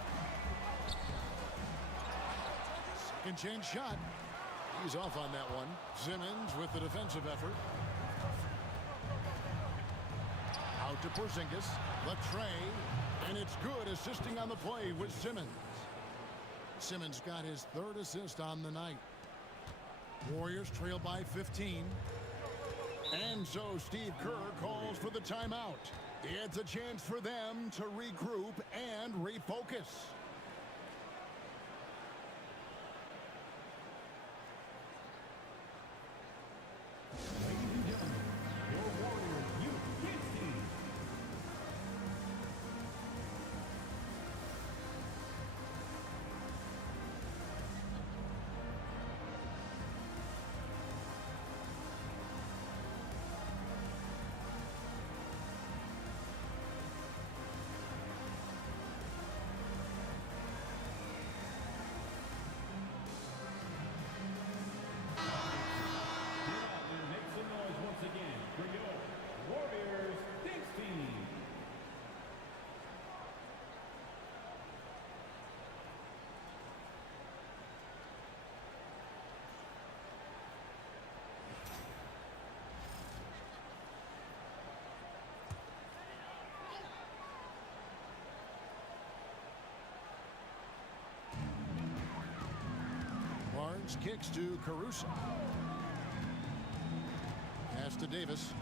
Second chance shot. He's off on that one. Simmons with the defensive effort. Out to Porzingis. The tray. And it's good, assisting on the play with Simmons. Simmons got his 3rd assist on the night. Warriors trail by 15. And so Steve Kerr calls for the timeout. It's a chance for them to regroup and refocus. Ladies and gentlemen, your Warriors Youth Kids team. Get out and make some noise once again for your Warriors Kings team. Barnes kicks to Caruso. Pass to Davis.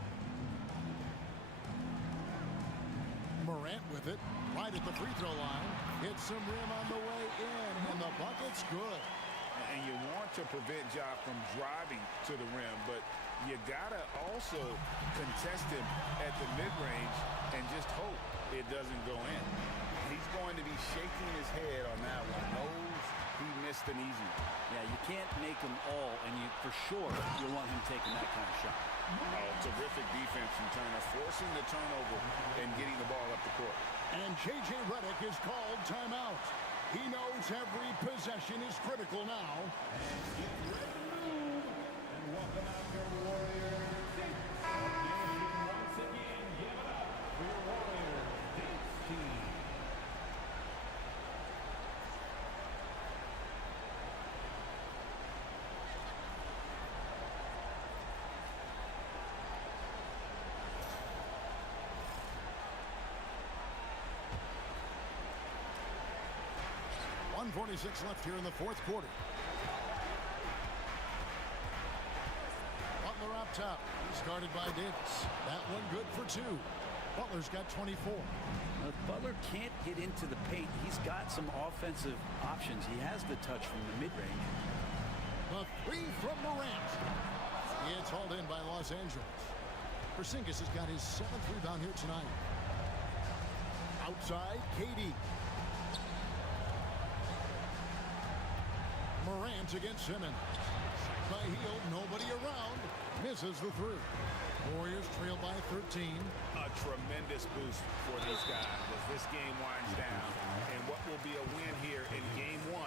Morant with it. Right at the free throw line. Hits some rim on the way in, and the bucket's good. And you want to prevent Ja from driving to the rim, but you got to also contest him at the mid-range and just hope it doesn't go in. He's going to be shaking his head on that one. Knows he missed an easy one. Yeah, you can't make them all, and for sure you want him taking that kind of shot. Oh, terrific defense from Turner, forcing the turnover and getting the ball up the court. And J.J. Redick is called timeout. He knows every possession is critical now. And welcome out your Warriors. Once again, give it up for your Warriors Dates team. .146 left here in the fourth quarter. Butler up top. He's guarded by Davis. That one good for 2. Butler's got 24. Now, Butler can't get into the paint. He's got some offensive options. He has the touch from the mid-range. The 3 from Morant. It's hauled in by Los Angeles. Porzingis has got his 7th rebound here tonight. Outside, KD. Morant against Simmons. By heel, nobody around. Misses the 3. Warriors trail by 13. A tremendous boost for these guys as this game winds down. And what will be a win here in game 1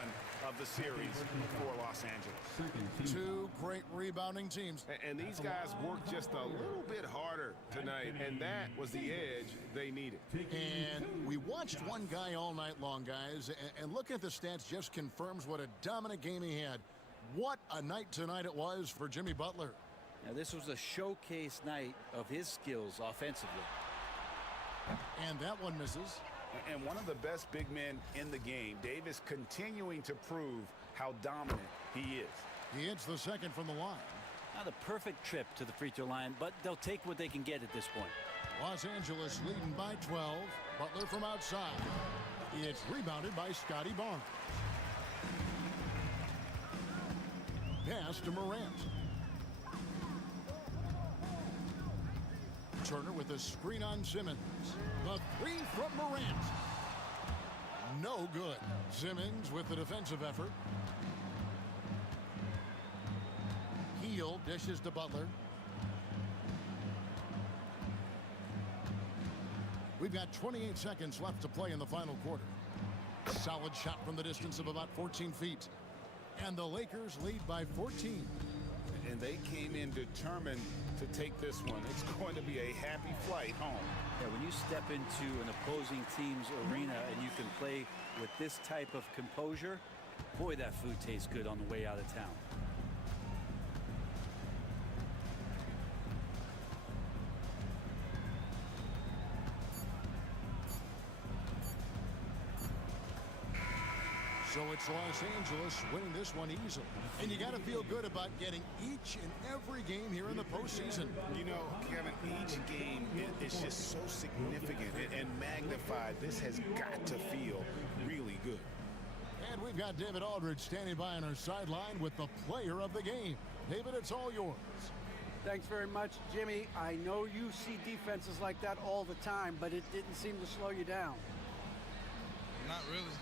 of the series for Los Angeles. 2 great rebounding teams. And these guys worked just a little bit harder tonight, and that was the edge they needed. And we watched one guy all night long, guys, and looking at the stats just confirms what a dominant game he had. What a night tonight it was for Jimmy Butler. Now, this was a showcase night of his skills offensively. And that one misses. And one of the best big men in the game, Davis, continuing to prove how dominant he is. He hits the second from the line. Not a perfect trip to the free throw line, but they'll take what they can get at this point. Los Angeles leading by 12. Butler from outside. It's rebounded by Scotty Barnes. Pass to Morant. Turner with a screen on Simmons. The 3 from Morant. No good. Simmons with the defensive effort. Heel dishes to Butler. We've got 28 seconds left to play in the final quarter. Solid shot from the distance of about 14 feet. And the Lakers lead by 14. And they came in determined to take this one. It's going to be a happy flight home. Yeah, when you step into an opposing team's arena and you can play with this type of composure, boy, that food tastes good on the way out of town. So it's Los Angeles winning this one easily. And you got to feel good about getting each and every game here in the postseason. You know, Kevin, each game is just so significant and magnified. This has got to feel really good. And we've got David Aldridge standing by on our sideline with the player of the game. David, it's all yours. Thanks very much, Jimmy. I know you see defenses like that all the time, but it didn't seem to slow you down. Not really.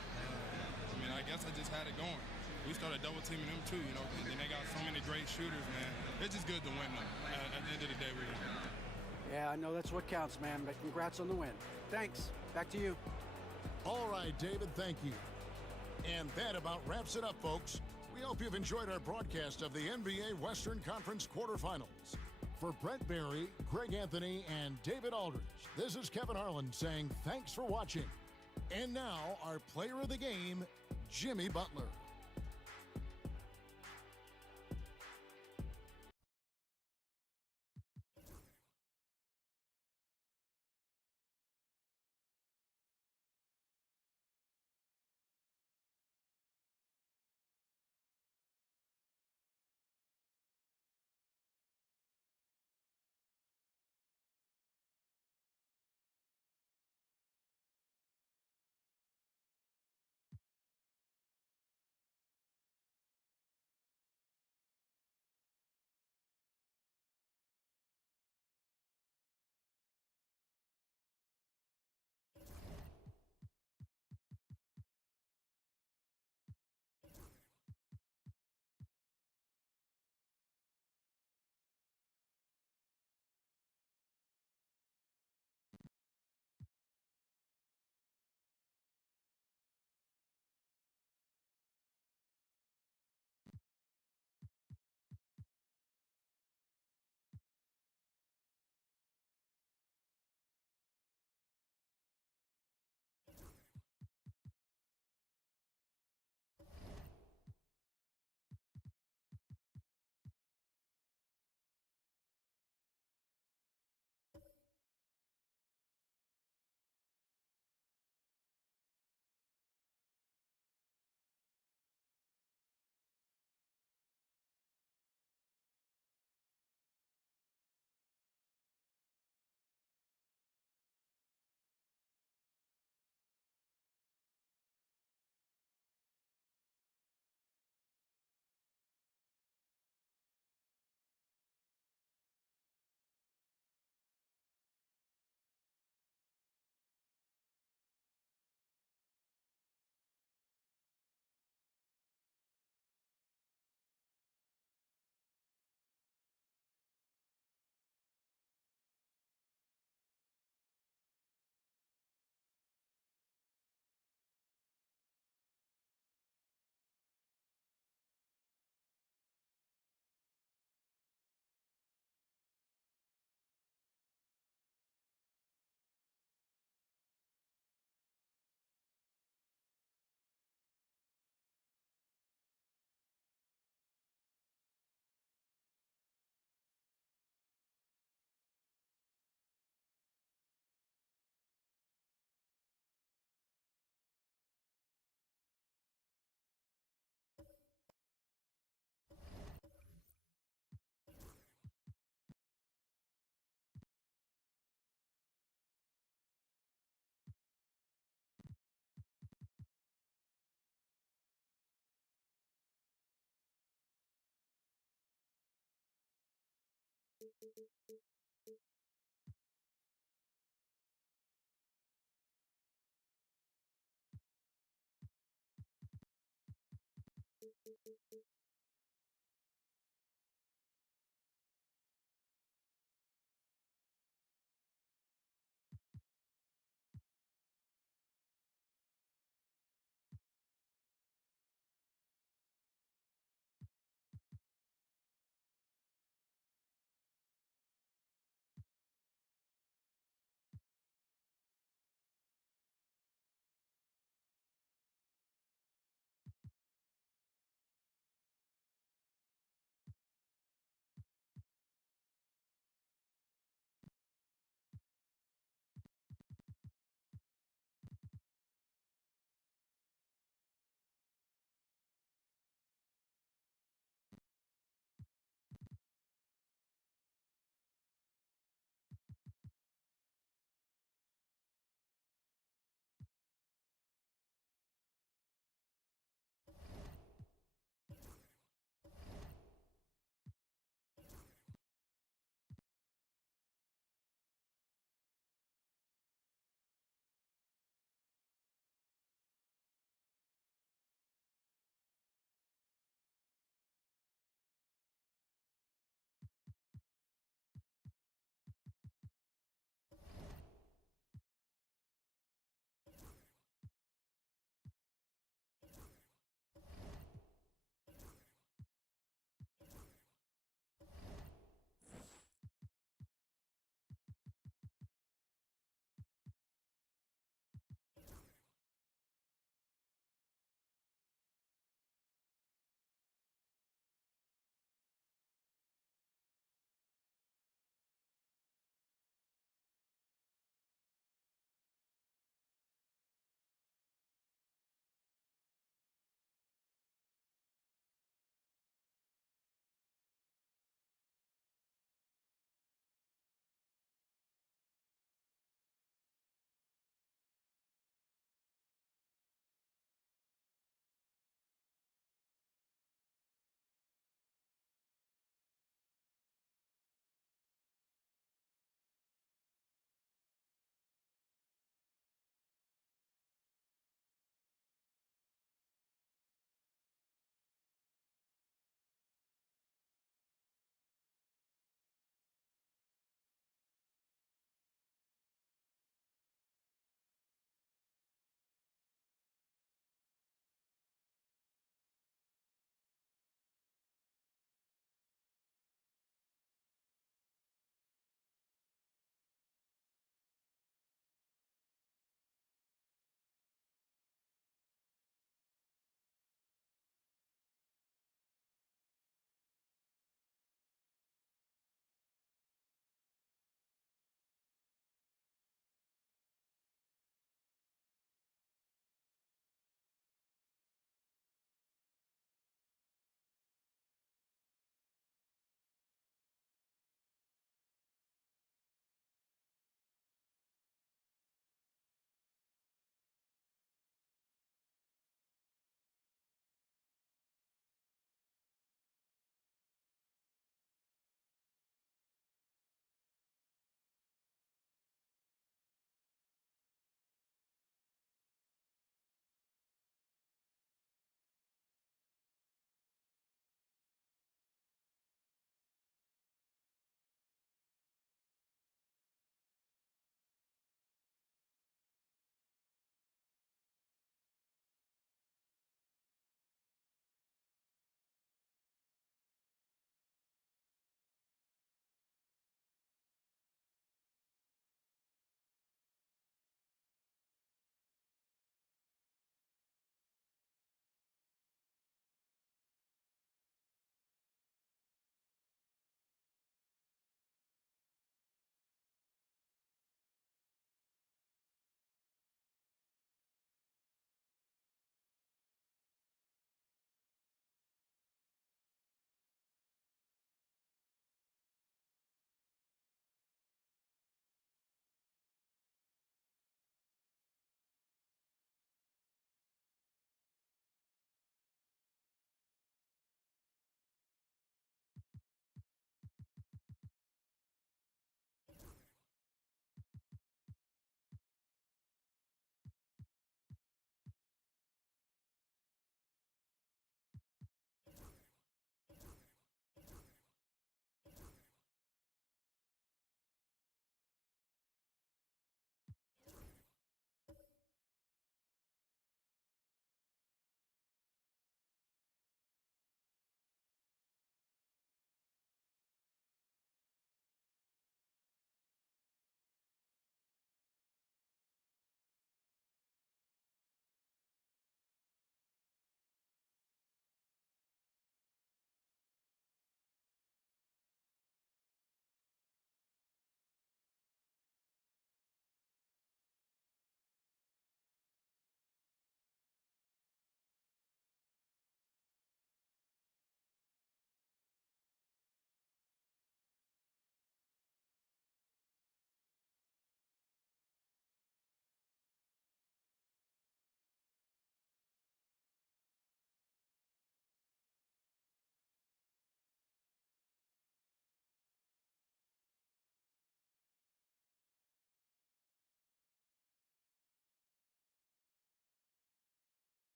I mean, I guess I just had it going. We started double teaming them too, you know, and they got so many great shooters, man. It's just good to win them. At the end of the day, we win. Yeah, I know that's what counts, man, but congrats on the win. Thanks. Back to you. All right, David, thank you. And that about wraps it up, folks. We hope you've enjoyed our broadcast of the NBA Western Conference quarterfinals. For Brent Barry, Greg Anthony, and David Aldridge, this is Kevin Harlan saying thanks for watching. And now, our player of the game, Jimmy Butler.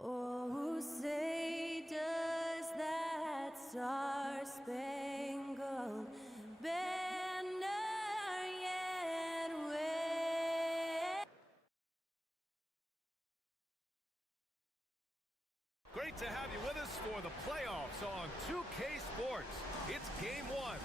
Oh, say does that star-spangled banner yet wave? Great to have you with us for the playoffs on 2K Sports. It's game one.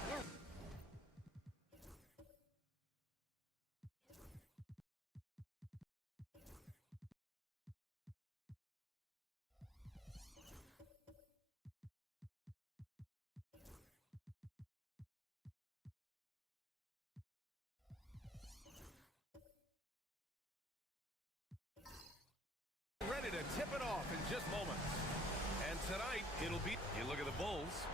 Ready to tip it off in just moments. And tonight, it'll be, you look at the Bulls.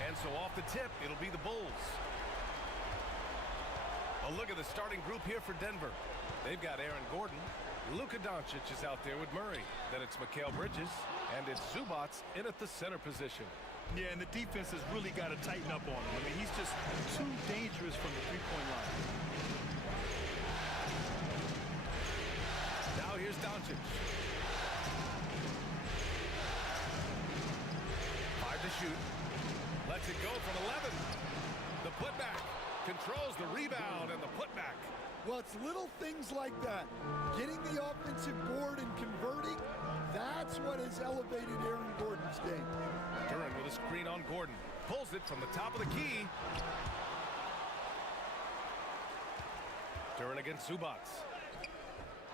And so off the tip, it'll be the Bulls. A look at the starting group here for Denver. They've got Aaron Gordon. Luka Doncic is out there with Murray. Then it's Mikal Bridges. And it's Zubac in at the center position. Yeah, and the defense has really got to tighten up on him. I mean, he's just too dangerous from the three-point line. Now here's Doncic. 5 to shoot. Lets it go from 11. The putback. Controls the rebound and the putback. Well, it's little things like that. Getting the offensive board and converting, that's what has elevated Aaron Gordon's game. Duran with a screen on Gordon. Pulls it from the top of the key. Duran against Zubac.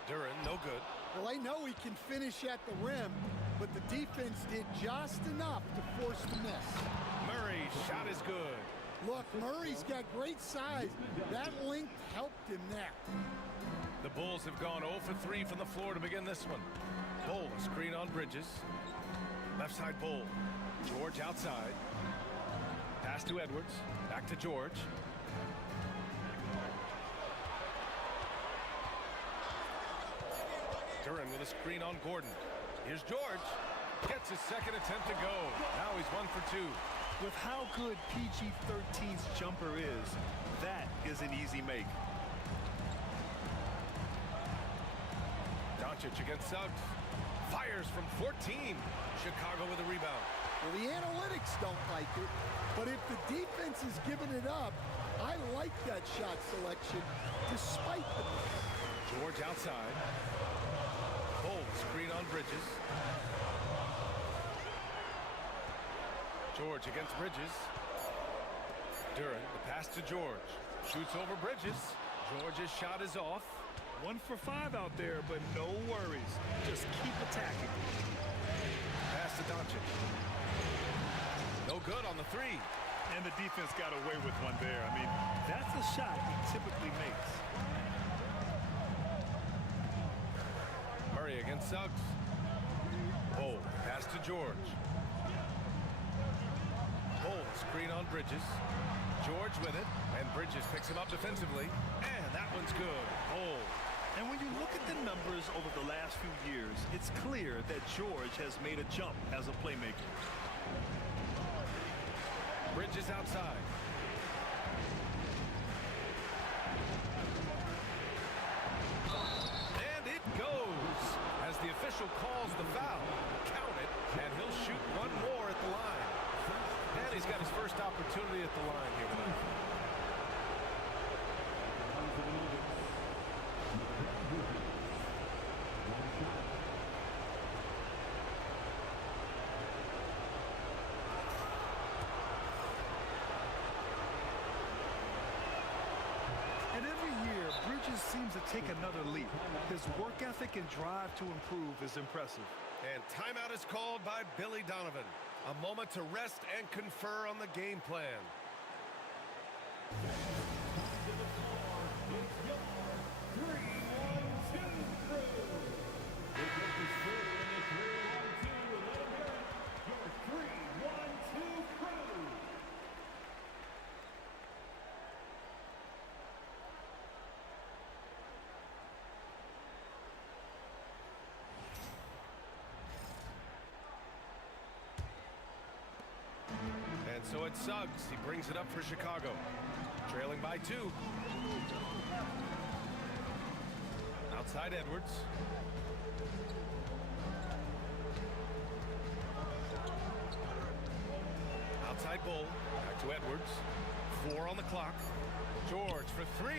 Duran, no good. Well, I know he can finish at the rim, but the defense did just enough to force the miss. Murray's shot is good. Look, Murray's got great size. That length helped him there. The Bulls have gone 0 for 3 from the floor to begin this one. Bull, a screen on Bridges. Left side Bull. George outside. Pass to Edwards. Back to George. Duran with a screen on Gordon. Here's George. Gets his second attempt to go. Now he's 1 for 2. With how good PG-13's jumper is, that is an easy make. Doncic against Suggs. Fires from 14. Chicago with a rebound. Well, the analytics don't like it, but if the defense is giving it up, I like that shot selection despite the miss. George outside. Bull screen on Bridges. George against Bridges. Duran, the pass to George. Shoots over Bridges. George's shot is off. 1 for 5 out there, but no worries. Just keep attacking. Pass to Doncic. No good on the 3. And the defense got away with one there. I mean, that's a shot he typically makes. Murray against Suggs. Bol, pass to George. Bol, screen on Bridges. George with it, and Bridges picks him up defensively. And that one's good. Bol. And when you look at the numbers over the last few years, it's clear that George has made a jump as a playmaker. Bridges outside. And it goes as the official calls the foul. Count it, and he'll shoot one more at the line. And he's got his first opportunity at the line here tonight. And every year, Bridges seems to take another leap. His work ethic and drive to improve is impressive. And timeout is called by Billy Donovan. A moment to rest and confer on the game plan. And so it's Suggs. He brings it up for Chicago. Trailing by 2. Outside Edwards. Outside Bol. Back to Edwards. 4 on the clock. George for 3.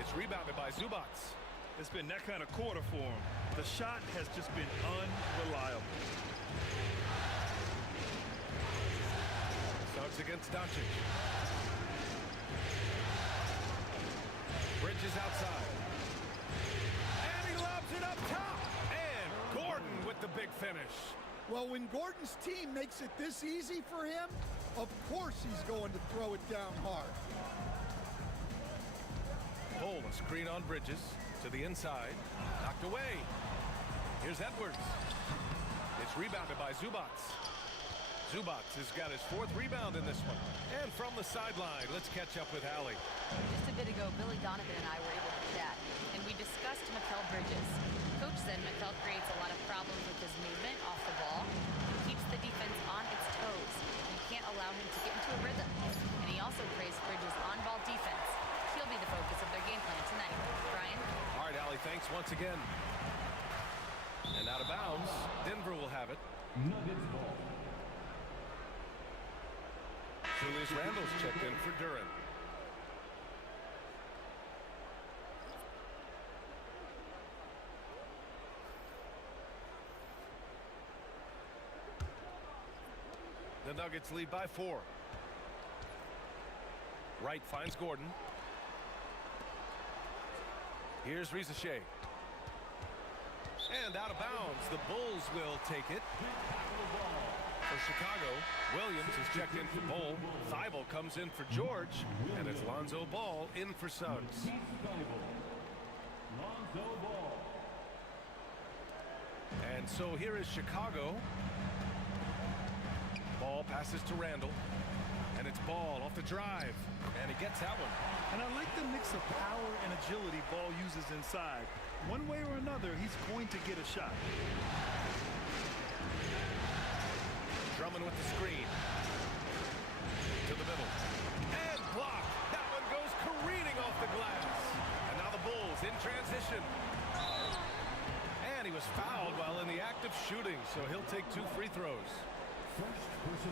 It's rebounded by Zubats. It's been that kind of quarter for him. The shot has just been unreliable. Suggs against Doncic. Bridges outside. And he lobs it up top. And Gordon with the big finish. Well, when Gordon's team makes it this easy for him, of course he's going to throw it down hard. Bol, a screen on Bridges to the inside. Knocked away. Here's Edwards. It's rebounded by Zubats. Zubats has got his 4th rebound in this one. And from the sideline, let's catch up with Allie. Just a bit ago, Billy Donovan and I were able to chat, and we discussed Mikal Bridges. Coach said Mikal creates a lot of problems with his movement off the ball. He keeps the defense on its toes. You can't allow him to get into a rhythm. And he also praised Bridges' on-ball defense. He'll be the focus of their game plan tonight. Brian? All right, Allie, thanks once again. And out of bounds, Denver will have it. Nuggets ball. Julius Randle's checked in for Duran. The Nuggets lead by 4. Wright finds Gordon. Here's Rizachet. And out of bounds, the Bulls will take it. For Chicago, Williams is checked in for Bol. Thibault comes in for George. And it's Lonzo Ball in for Suggs. Lonzo Ball. And so here is Chicago. Ball passes to Randle. And it's Ball off the drive. And he gets that one. And I like the mix of power and agility Ball uses inside. One way or another, he's going to get a shot. Drummond with the screen. To the middle. And blocked. That one goes careening off the glass. And now the Bulls in transition. And he was fouled while in the act of shooting, so he'll take 2 free throws.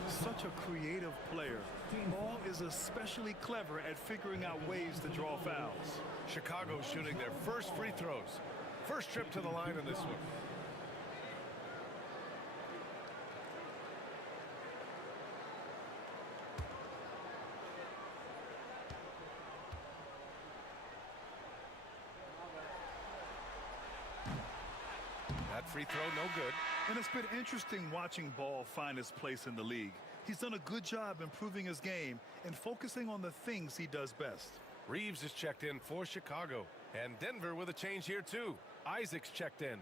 Such a creative player. Ball is especially clever at figuring out ways to draw fouls. Chicago shooting their first free throws. First trip to the line in this one. That free throw, no good. And it's been interesting watching Ball find his place in the league. He's done a good job improving his game and focusing on the things he does best. Reeves is checked in for Chicago. And Denver with a change here, too. Isaac's checked in.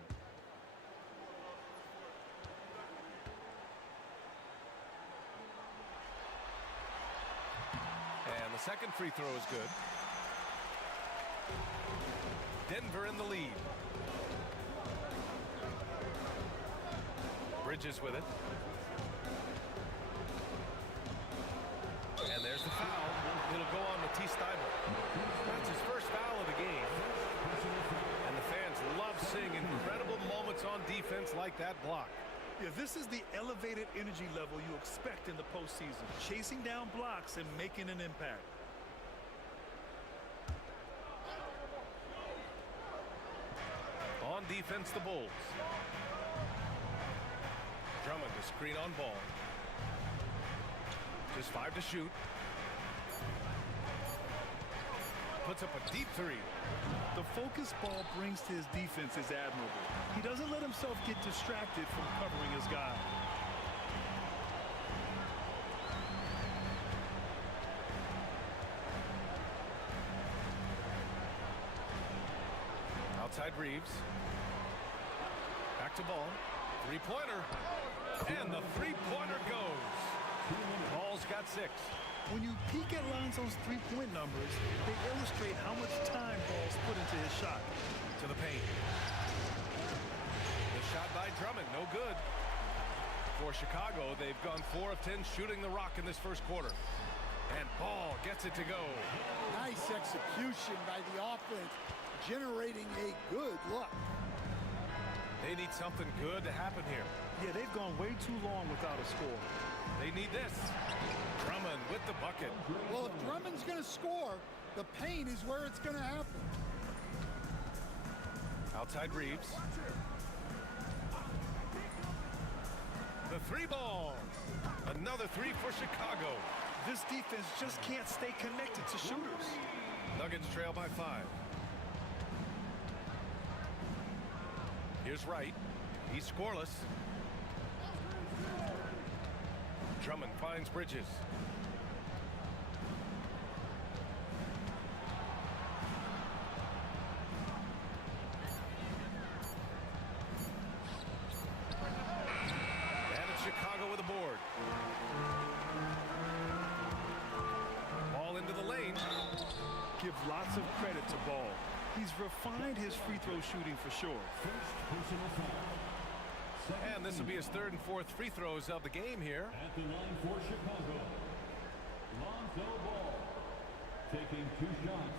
And the second free throw is good. Denver in the lead. Bridges with it. And there's the foul. It'll go on Matisse Thybulle. That's his first foul of the game. And the fans love seeing incredible moments on defense like that block. Yeah, this is the elevated energy level you expect in the postseason. Chasing down blocks and making an impact. On defense, the Bulls. Drummond to screen on Ball. Just 5 to shoot. Puts up a deep three. The focus Ball brings to his defense is admirable. He doesn't let himself get distracted from covering his guy. Outside Reeves. Back to Ball. Three-pointer. And the three-pointer goes. Ball's got 6. When you peek at Lonzo's three-point numbers, they illustrate how much time Ball's put into his shot. To the paint. The shot by Drummond, no good. For Chicago, they've gone 4 of 10 shooting the rock in this first quarter. And Ball gets it to go. Nice execution by the offense, generating a good look. They need something good to happen here. Yeah, they've gone way too long without a score. They need this. Drummond with the bucket. Well, if Drummond's going to score, the paint is where it's going to happen. Outside Reeves. The three ball. Another three for Chicago. This defense just can't stay connected to shooters. Nuggets trail by 5. Here's Wright. He's scoreless. Drummond finds Bridges. And it's Chicago with a board. Ball into the lane. Give lots of credit to Ball. He's refined his free throw shooting for sure. And this will be his 3rd and 4th free throws of the game here. At the line for Chicago, Lonzo Ball, taking 2 shots.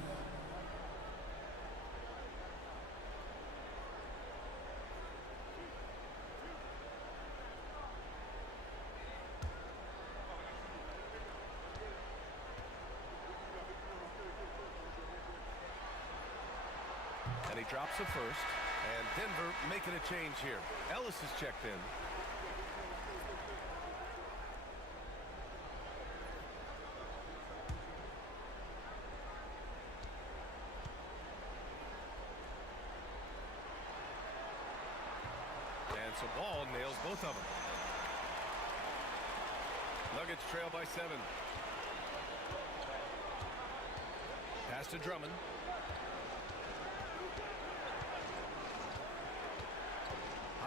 And he drops the first. And Denver making a change here. Ellis is checked in. And so Ball nails both of them. Nuggets trail by 7. Pass to Drummond.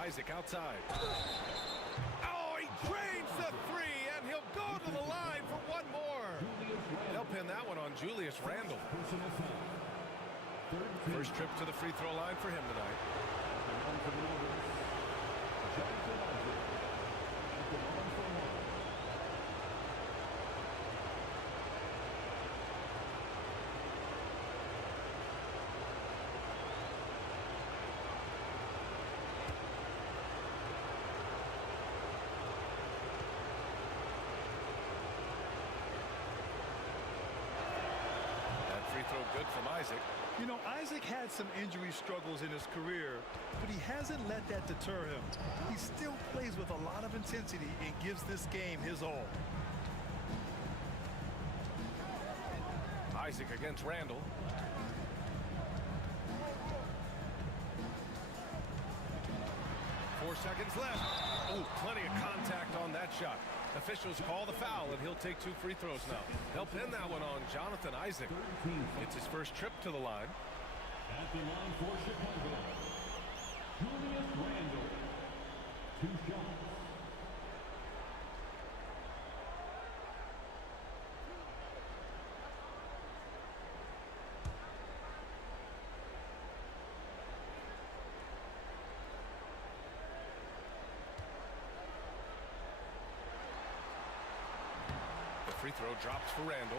Isaac outside. Oh, he drains the 3, and he'll go to the line for one more. They'll pin that one on Julius Randle. First trip to the free throw line for him tonight. Free throw good from Isaac. You know, Isaac had some injury struggles in his career, but he hasn't let that deter him. He still plays with a lot of intensity and gives this game his all. Isaac against Randall. Four seconds left. Oh, plenty of contact on that shot. Officials call the foul, and he'll take 2 free throws now. They'll pin that one on Jonathan Isaac. It's his first trip to the line. At the line for Chicago, Julius Randle. 2 shots. Free throw drops for Randall.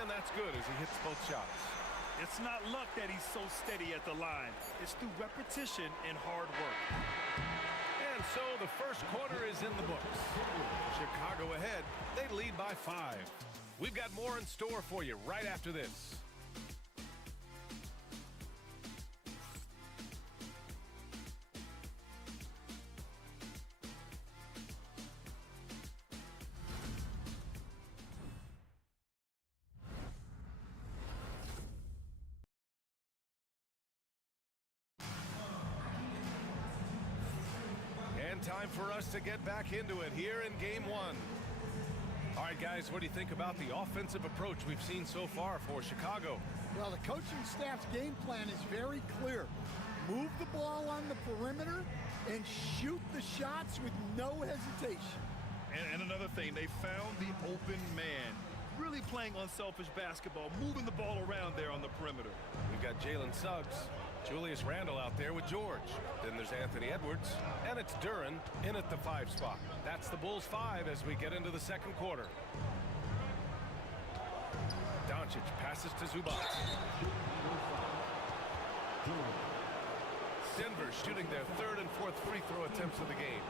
And that's good as he hits both shots. It's not luck that he's so steady at the line. It's through repetition and hard work. And so the first quarter is in the books. Chicago ahead. They lead by 5. We've got more in store for you right after this. Time for us to get back into it here in game 1. All right, guys, what do you think about the offensive approach we've seen so far for Chicago? Well, the coaching staff's game plan is very clear. Move the ball on the perimeter and shoot the shots with no hesitation. And another thing, they found the open man. Really playing unselfish basketball, moving the ball around there on the perimeter. We've got Jalen Suggs, Julius Randle out there with George. Then there's Anthony Edwards, and it's Duren in at the 5 spot. That's the Bulls 5 as we get into the second quarter. Doncic passes to Zubac. Denver shooting their 3rd and 4th free throw attempts of the game.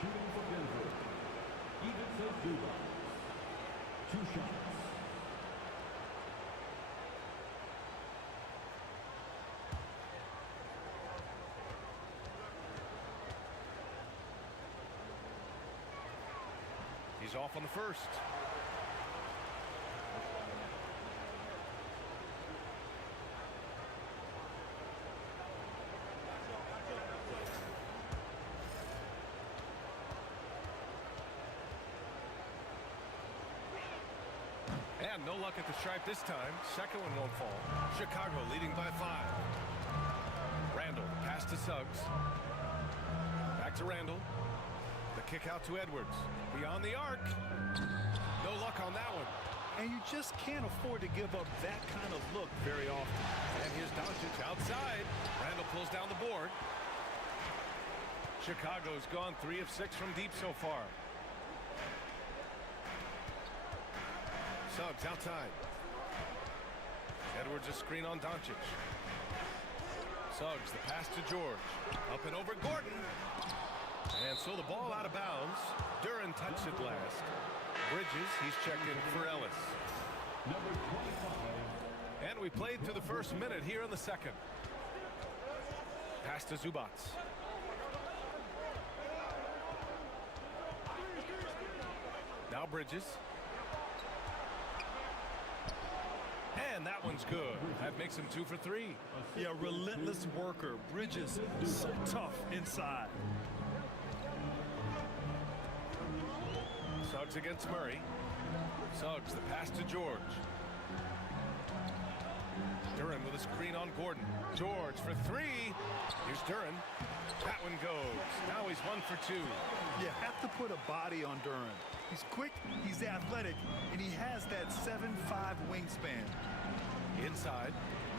Shooting for Denver. Even Zubac. 2 shots. He's off on the first. And no luck at the stripe this time. Second one won't fall. Chicago leading by 5. Randall, pass to Suggs. Back to Randall. The kick out to Edwards. Beyond the arc. No luck on that one. And you just can't afford to give up that kind of look very often. And here's Doncic outside. Randall pulls down the board. Chicago's gone 3 of 6 from deep so far. Suggs outside. Edwards a screen on Doncic. Suggs the pass to George. Up and over Gordon. And so the ball out of bounds. Duren touched it last. Bridges, he's checked in for Ellis. Number 25. And we played through the first minute here in the second. Pass to Zubac. Now Bridges. And that one's good. That makes him 2 for 3. Yeah, relentless worker. Bridges, so tough inside. Suggs against Murray. Suggs, the pass to George. Duren with a screen on Gordon. George for 3. Here's Duren. That one goes. Now he's 1 for 2. You have to put a body on Duren. He's quick, he's athletic, and he has that 7'5" wingspan. Inside.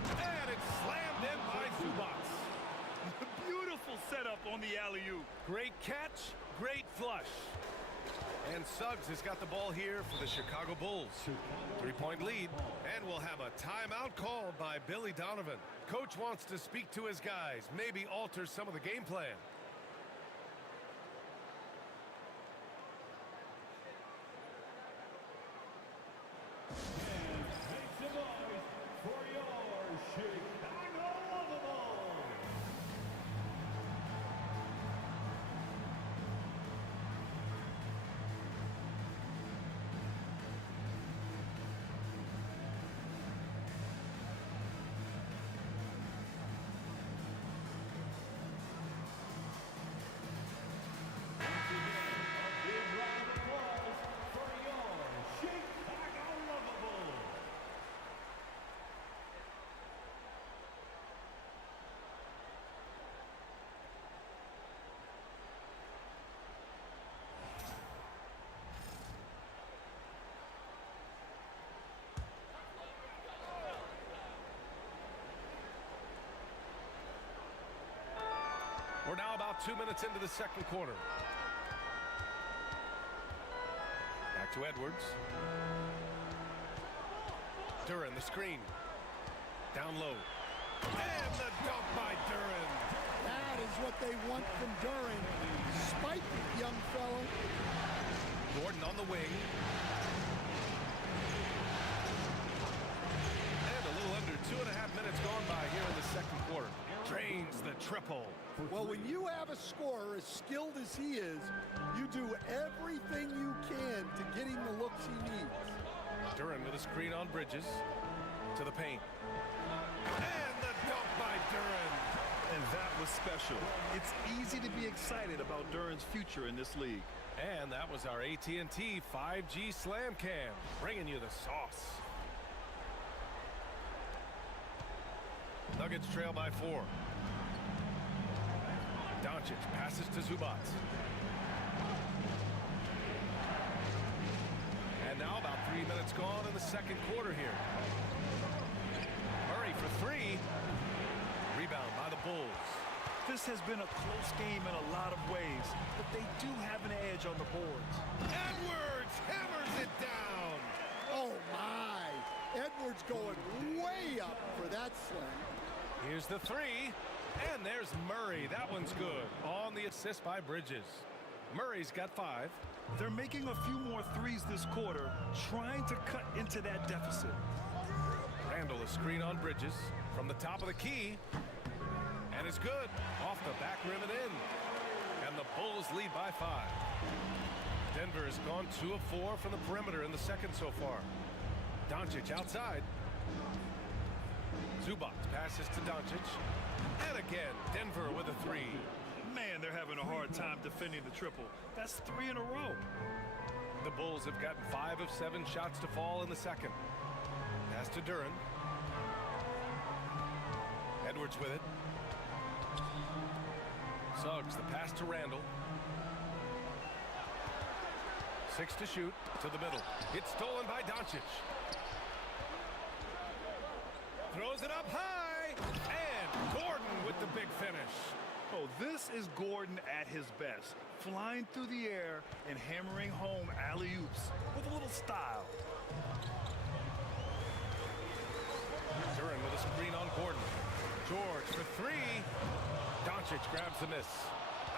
And it's slammed in by Zubac. Beautiful setup on the alley-oop. Great catch, great flush. And Suggs has got the ball here for the Chicago Bulls. 3-point lead, and we'll have a timeout called by Billy Donovan. Coach wants to speak to his guys, maybe alter some of the game plan. Make some noise for your Chicago Bulls. We're now about 2 minutes into the second quarter. Back to Edwards. Duren, the screen. Down low. And the dunk by Duren. That is what they want from Duren. Spike it, young fellow. Gordon on the wing. And a little under 2.5 minutes gone by here in the second quarter. Drains the triple. Well, when you have a scorer as skilled as he is, you do everything you can to get him the looks he needs. Duren with a screen on Bridges. To the paint. And the dunk by Duren. And that was special. It's easy to be excited about Duren's future in this league. And that was our AT&T 5G Slam Cam, bringing you the sauce. Nuggets trail by 4. Doncic passes to Zubac. And now about 3 minutes gone in the second quarter here. Murray for 3. Rebound by the Bulls. This has been a close game in a lot of ways, but they do have an edge on the boards. Edwards hammers it down. Oh, my. Edwards going way up for that slam. Here's the 3. And there's Murray. That one's good. On the assist by Bridges. Murray's got 5. They're making a few more threes this quarter, trying to cut into that deficit. Randall, a screen on Bridges from the top of the key. And it's good. Off the back rim and in. And the Bulls lead by 5. Denver has gone 2 of 4 from the perimeter in the second so far. Doncic outside. Zubac passes to Doncic. And again, Denver with a 3. Man, they're having a hard time defending the triple. That's 3 in a row. The Bulls have gotten 5 of 7 shots to fall in the second. Pass to Duren. Edwards with it. Suggs, the pass to Randall. 6 to shoot, to the middle. It's stolen by Doncic. Throws it up high, and Gordon with the big finish. Oh, this is Gordon at his best, flying through the air and hammering home alley-oops with a little style. Duren with a screen on Gordon. George for 3. Doncic grabs the miss.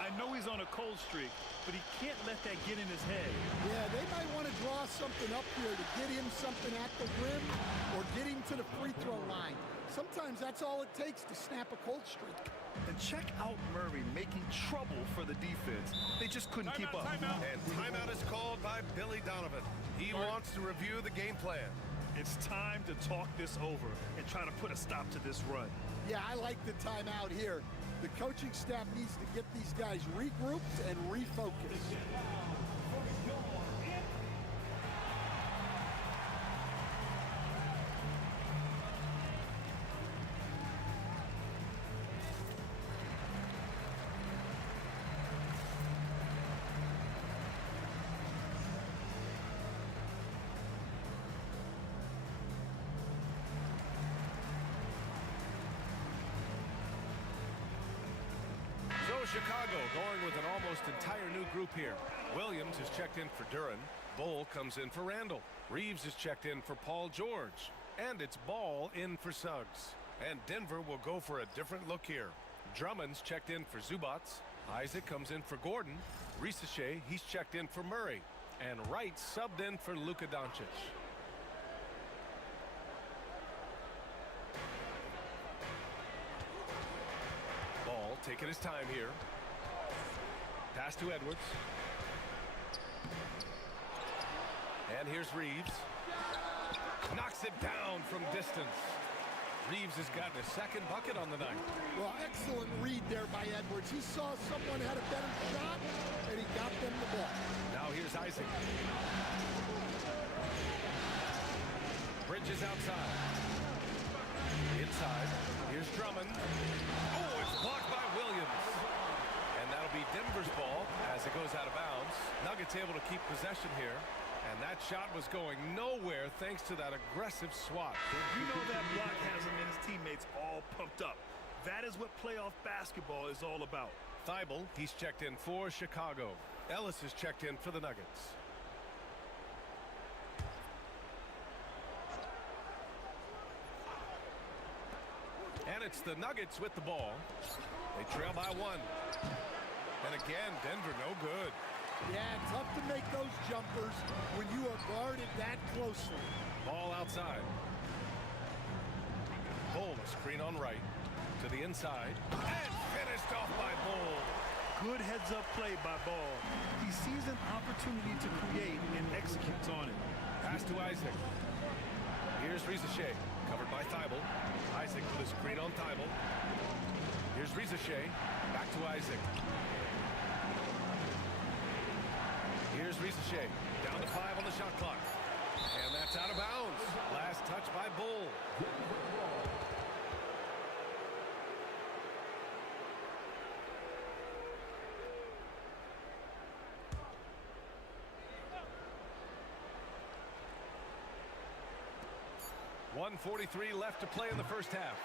I know he's on a cold streak, but he can't let that get in his head. Yeah, they might want to draw something up here to get him something at the rim or get him to the free throw line. Sometimes that's all it takes to snap a cold streak. And check out Murray making trouble for the defense. They just couldn't keep up. And timeout is called by Billy Donovan. He wants to review the game plan. It's time to talk this over and try to put a stop to this run. Yeah, I like the timeout here. The coaching staff needs to get these guys regrouped and refocused. Chicago going with an almost entire new group here. Williams is checked in for Duran. Bull comes in for Randall. Reeves is checked in for Paul George. And it's Ball in for Suggs. And Denver will go for a different look here. Drummond's checked in for Zubats. Isaac comes in for Gordon. Risache, he's checked in for Murray. And Wright subbed in for Luka Doncic. Ball taking his time here. Pass to Edwards. And here's Reeves. Knocks it down from distance. Reeves has gotten a second bucket on the night. Well, excellent read there by Edwards. He saw someone had a better shot, and he got them the ball. Now here's Isaac. Bridges outside. Inside. Here's Drummond. Oh, it's blocked by Williams. And that'll be Denver's ball as it goes out of bounds. Nuggets able to keep possession here. And that shot was going nowhere thanks to that aggressive swat. You know that block has him and his teammates all pumped up. That is what playoff basketball is all about. Thibault, he's checked in for Chicago. Ellis is checked in for the Nuggets. And it's the Nuggets with the ball. They trail by one. And again, Denver no good. Yeah, tough to make those jumpers when you are guarded that closely. Ball outside. Bull, a screen on right. To the inside. And finished off by Bull. Good heads-up play by Ball. He sees an opportunity to create and executes on it. Pass to Isaac. Here's Risache, covered by Thibault. Isaac with a screen on Thibault. Here's Risache. Back to Isaac. Here's Risache, down to 5 on the shot clock. And that's out of bounds. Last touch by Bull. .143 left to play in the first half.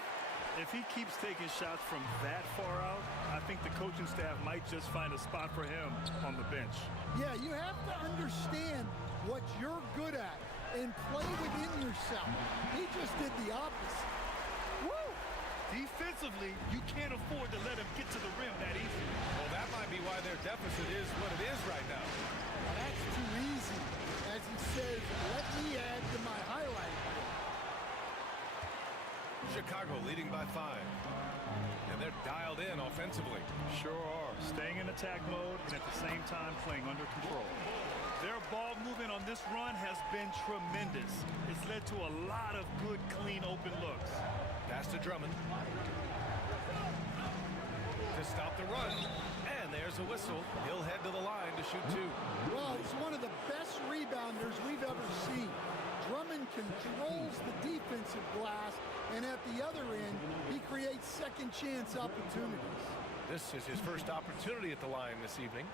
If he keeps taking shots from that far out, I think the coaching staff might just find a spot for him on the bench. Yeah, you have to understand what you're good at and play within yourself. He just did the opposite. Woo! Defensively, you can't afford to let him get to the rim that easy. Well, that might be why their deficit is what it is right now. Well, that's too easy. As he says, let me add to my highlight reel. Chicago leading by 5. And they're dialed in offensively. Sure are. Staying in attack mode and at the same time playing under control. Their ball movement on this run has been tremendous. It's led to a lot of good, clean, open looks. Pass to Drummond. To stop the run. And there's a whistle. He'll head to the line to shoot 2. Well, he's one of the best rebounders we've ever seen. Drummond controls the defensive glass, and at the other end, he creates second chance opportunities. This is his first opportunity at the line this evening.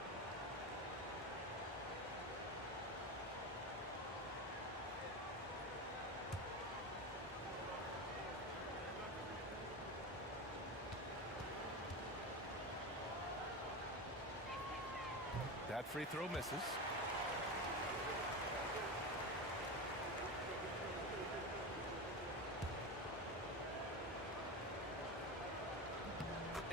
That free throw misses.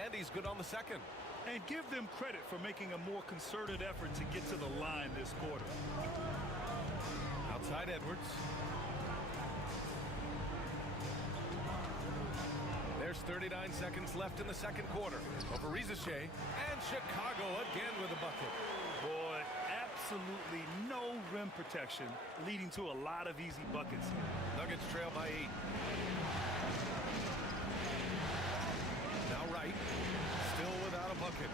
And he's good on the second. And give them credit for making a more concerted effort to get to the line this quarter. Outside Edwards. There's 39 seconds left in the second quarter. Over Risache, and Chicago again with a bucket. Boy, absolutely no rim protection, leading to a lot of easy buckets. Nuggets trail by 8. Now Wright, still without a bucket.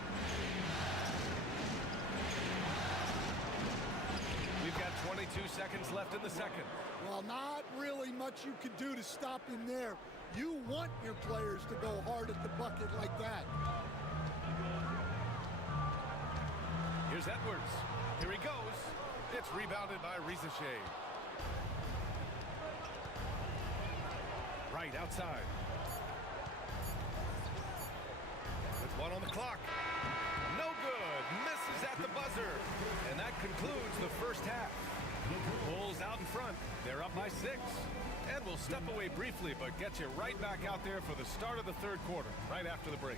We've got 22 seconds left in the second. Well, not really much you can do to stop him there. You want your players to go hard at the bucket like that. Here's Edwards. Here he goes. It's rebounded by Risache. Right outside. With 1 on the clock. concludes the first half. Bulls out in front. They're up by 6. And we'll step away briefly, but get you right back out there for the start of the third quarter, right after the break.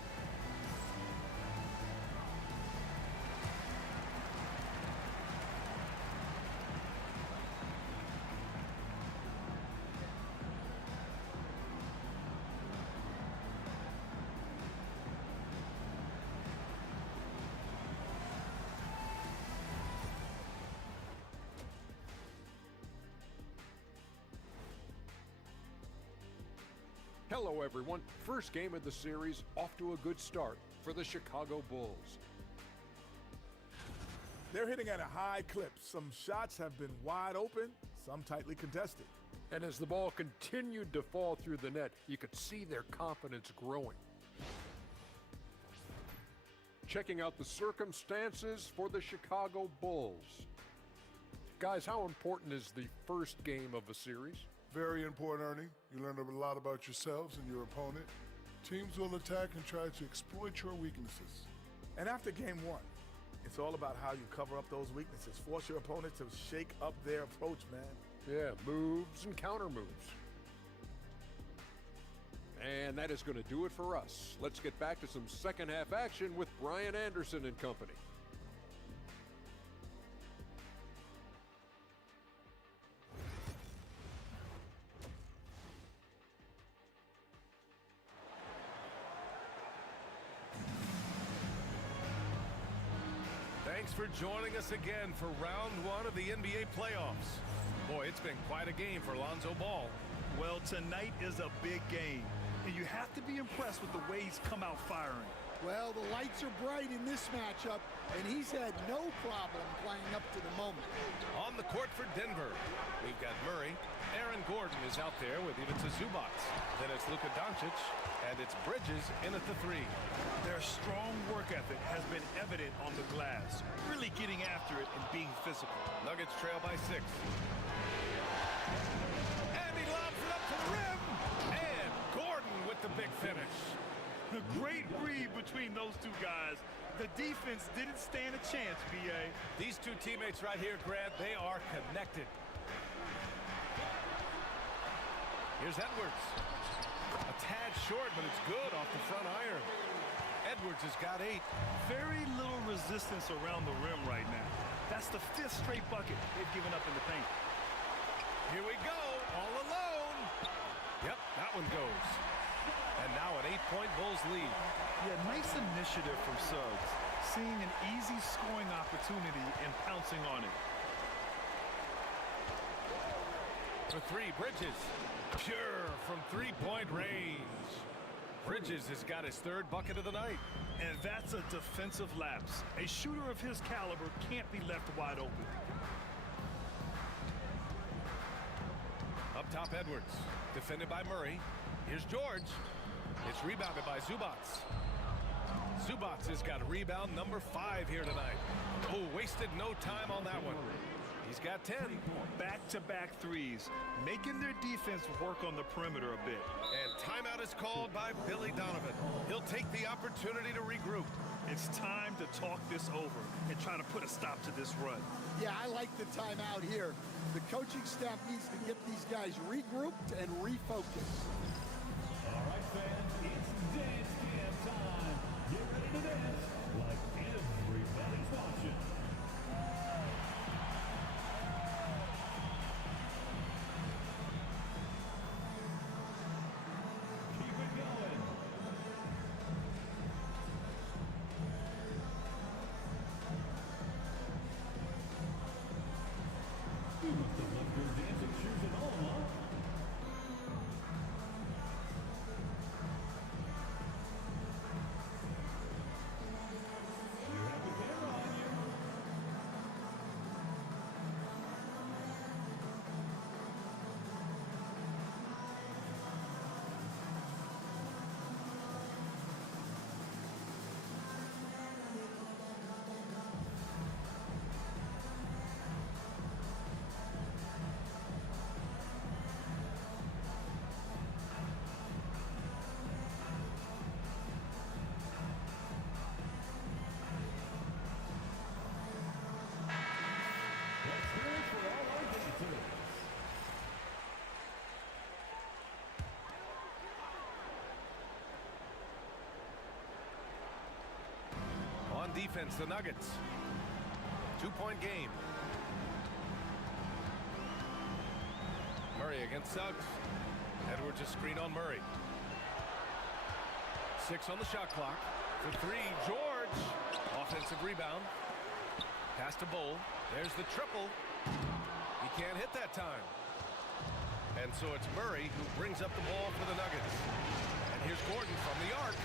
Hello, everyone. First game of the series, off to a good start for the Chicago Bulls. They're hitting at a high clip. Some shots have been wide open, some tightly contested. And as the ball continued to fall through the net, you could see their confidence growing. Checking out the circumstances for the Chicago Bulls. Guys, how important is the first game of a series? Very important, Ernie. You learn a lot about yourselves and your opponent. Teams will attack and try to exploit your weaknesses. And after game 1, it's all about how you cover up those weaknesses. Force your opponent to shake up their approach, man. Yeah, moves and counter moves. And that is going to do it for us. Let's get back to some second half action with Brian Anderson and company. Thanks for joining us again for round 1 of the NBA playoffs. Boy, it's been quite a game for Lonzo Ball. Well, tonight is a big game, and you have to be impressed with the way he's come out firing. Well, the lights are bright in this matchup, and he's had no problem playing up to the moment. On the court for Denver, we've got Murray. Aaron Gordon is out there with Ivica Zubac. Then it's Luka Doncic, and it's Bridges in at the 3. Their strong work ethic has been evident on the glass, really getting after it and being physical. Nuggets trail by 6. And he lobs it up to the rim. And Gordon with the big finish. A great read between those two guys. The defense didn't stand a chance, B.A. These two teammates right here, Grant, they are connected. Here's Edwards. A tad short, but it's good off the front iron. Edwards has got 8. Very little resistance around the rim right now. That's the 5th straight bucket they've given up in the paint. Here we go, all alone. Yep, that one goes. And now an 8-point Bulls lead. Yeah, nice initiative from Suggs. Seeing an easy scoring opportunity and pouncing on it. For 3, Bridges. Pure from 3-point range. Bridges has got his 3rd bucket of the night. And that's a defensive lapse. A shooter of his caliber can't be left wide open. Up top, Edwards. Defended by Murray. Here's George. It's rebounded by Zubac. Zubac has got rebound number 5 here tonight. Oh, wasted no time on that one. He's got 10. Back-to-back threes, making their defense work on the perimeter a bit. And timeout is called by Billy Donovan. He'll take the opportunity to regroup. It's time to talk this over and try to put a stop to this run. Yeah, I like the timeout here. The coaching staff needs to get these guys regrouped and refocused. All right, fans, it's dance camp time. Get ready to dance like everybody's watching. defense, the Nuggets. 2-point game. Murray against Suggs. Edwards a screen on Murray. 6 on the shot clock. For 3, George. Offensive rebound. Pass to Bowl. There's the triple. He can't hit that time. And so it's Murray who brings up the ball for the Nuggets. And here's Gordon from the arc.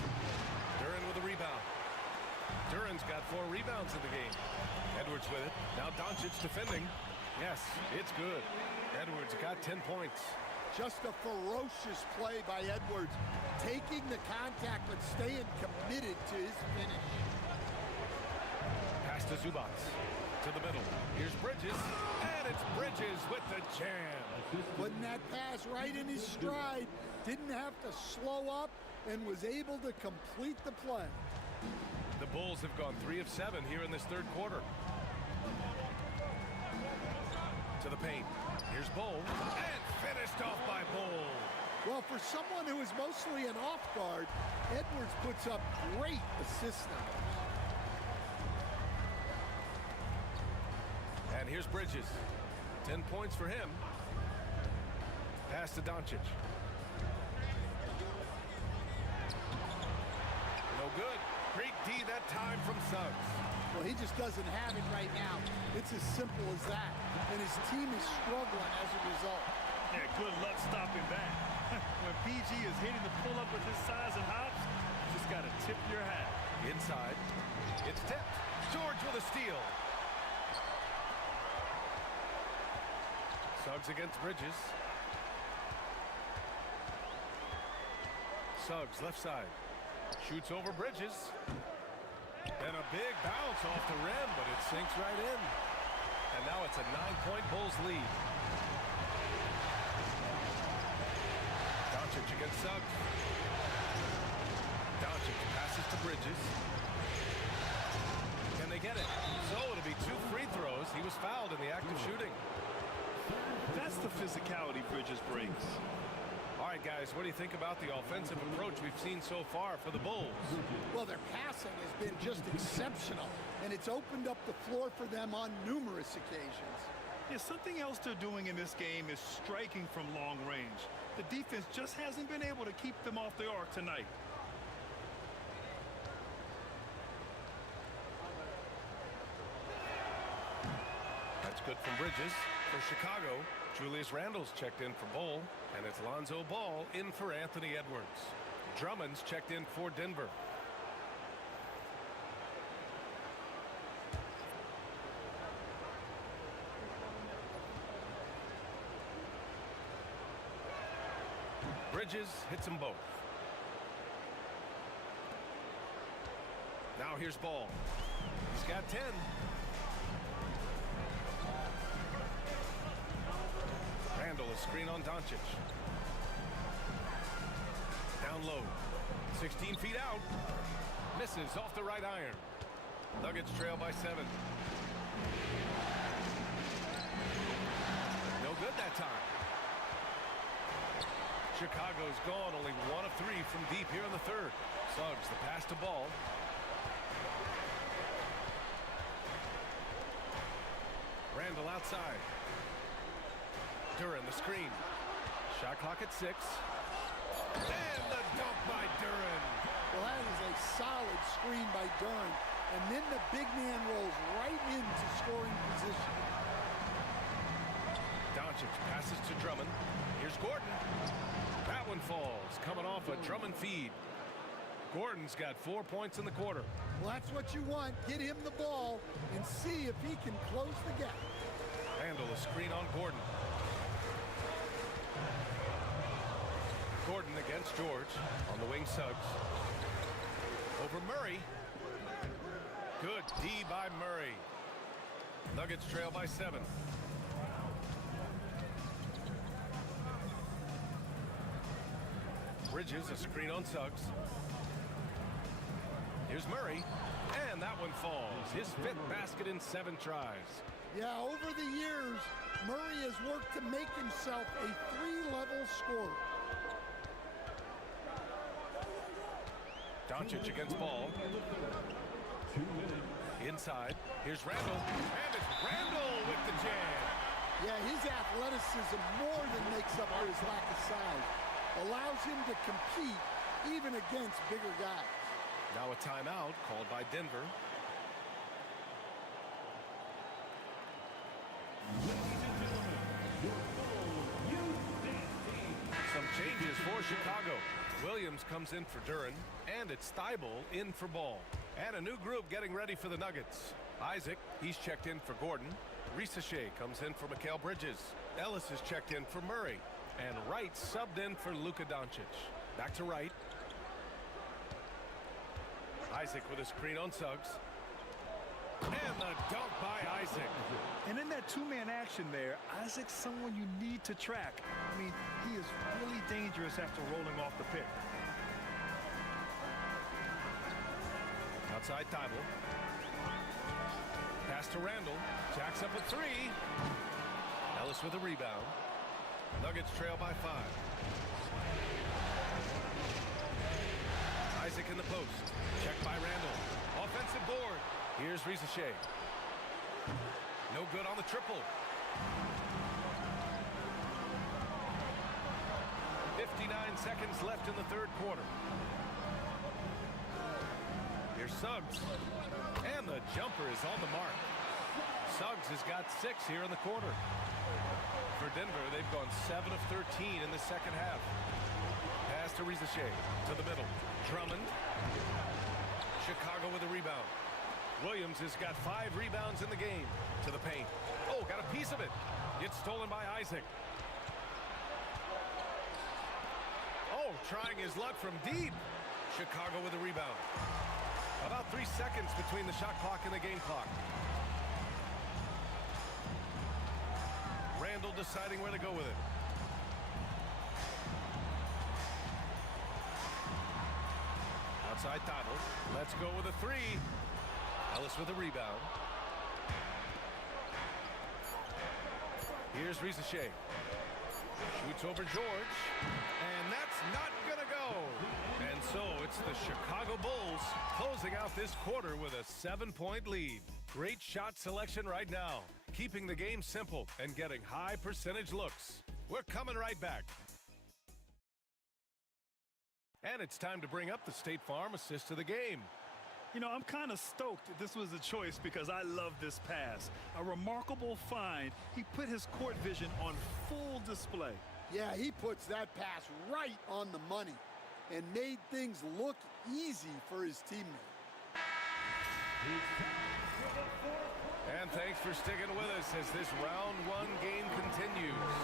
Duren with a rebound. Duren's got 4 rebounds in the game. Edwards with it. Now Doncic defending. Yes, it's good. Edwards got 10 points. Just a ferocious play by Edwards. Taking the contact but staying committed to his finish. Pass to Zubac. To the middle. Here's Bridges. And it's Bridges with the jam. Putting that pass right in his stride. Didn't have to slow up and was able to complete the play. The Bulls have gone 3 of 7 here in this third quarter. To the paint. Here's Bowl. And finished off by Bowl. Well, for someone who is mostly an off guard, Edwards puts up great assist numbers. And here's Bridges. 10 points for him. Pass to Doncic. No good. Great D that time from Suggs. Well, he just doesn't have it right now. It's as simple as that. And his team is struggling as a result. Yeah, good luck stopping that. When PG is hitting the pull-up with his size and hops, you just got to tip your hat. Inside. It's tipped. George with a steal. Suggs against Bridges. Suggs left side. Shoots over Bridges. And a big bounce off the rim, but it sinks right in. And now it's a 9-point Bulls lead. Doncic against Suggs. Doncic passes to Bridges. Can they get it? So it'll be 2 free throws. He was fouled in the act of shooting. That's the physicality Bridges brings. All right, guys, what do you think about the offensive approach we've seen so far for the Bulls? Well, their passing has been just exceptional, and it's opened up the floor for them on numerous occasions. Yeah, something else they're doing in this game is striking from long range. The defense just hasn't been able to keep them off the arc tonight. That's good from Bridges. For Chicago, Julius Randle's checked in for Bowl, and it's Lonzo Ball in for Anthony Edwards. Drummond's checked in for Denver. Bridges hits them both. Now here's Ball. He's got 10. Randle a screen on Doncic. Down low. 16 feet out. Misses off the right iron. Nuggets trail by 7. No good that time. Chicago's gone only 1 of 3 from deep here in the third. Suggs the pass to Ball. Randle outside. Duren the screen. Shot clock at 6. And the dunk by Duren. Well, that is a solid screen by Duren. And then the big man rolls right into scoring position. Doncic passes to Drummond. Here's Gordon. That one falls, coming off a Drummond feed. Gordon's got 4 points in the quarter. Well, that's what you want. Get him the ball and see if he can close the gap. Randle a screen on Gordon. Gordon against George. On the wing, Suggs. Over Murray. Good D by Murray. Nuggets trail by 7. Bridges a screen on Suggs. Here's Murray. And that one falls. His 5th basket in 7 tries. Yeah, over the years, Murray has worked to make himself a 3-level scorer. Doncic against Ball. 2 minutes. Inside, here's Randall, and it's Randall with the jam. Yeah, his athleticism more than makes up for his lack of size. Allows him to compete even against bigger guys. Now a timeout called by Denver. Some changes for Chicago. Williams comes in for Duren, and it's Thibault in for Ball. And a new group getting ready for the Nuggets. Isaac, he's checked in for Gordon. Risacher comes in for Mikal Bridges. Ellis is checked in for Murray. And Wright subbed in for Luka Doncic. Back to Wright. Isaac with a screen on Suggs. And the dunk by Isaac. And in that two-man action there, Isaac's someone you need to track. I mean, he is really dangerous after rolling off the pick. Outside Thibault. Pass to Randall. Jacks up a three. Ellis with a rebound. Nuggets trail by 5. Isaac in the post. Checked by Randall. Offensive board. Here's Risacher. No good on the triple. 59 seconds left in the third quarter. Here's Suggs. And the jumper is on the mark. Suggs has got 6 here in the quarter. For Denver, they've gone 7 of 13 in the second half. Pass to Risacher. To the middle. Drummond. Chicago with a rebound. Williams has got 5 rebounds in the game. To the paint. Oh, got a piece of it. It's stolen by Isaac. Oh, trying his luck from deep. Chicago with a rebound. About 3 seconds between the shot clock and the game clock. Randall deciding where to go with it. Outside Thibault. Let's go with a 3. Ellis with a rebound. Here's Risacher. Shoots over George. And that's not going to go. And so it's the Chicago Bulls closing out this quarter with a 7-point lead. Great shot selection right now. Keeping the game simple and getting high percentage looks. We're coming right back. And it's time to bring up the State Farm assist of the game. You know, I'm kind of stoked that this was a choice because I love this pass. A remarkable find. He put his court vision on full display. Yeah, he puts that pass right on the money and made things look easy for his teammate. And thanks for sticking with us as this round 1 game continues.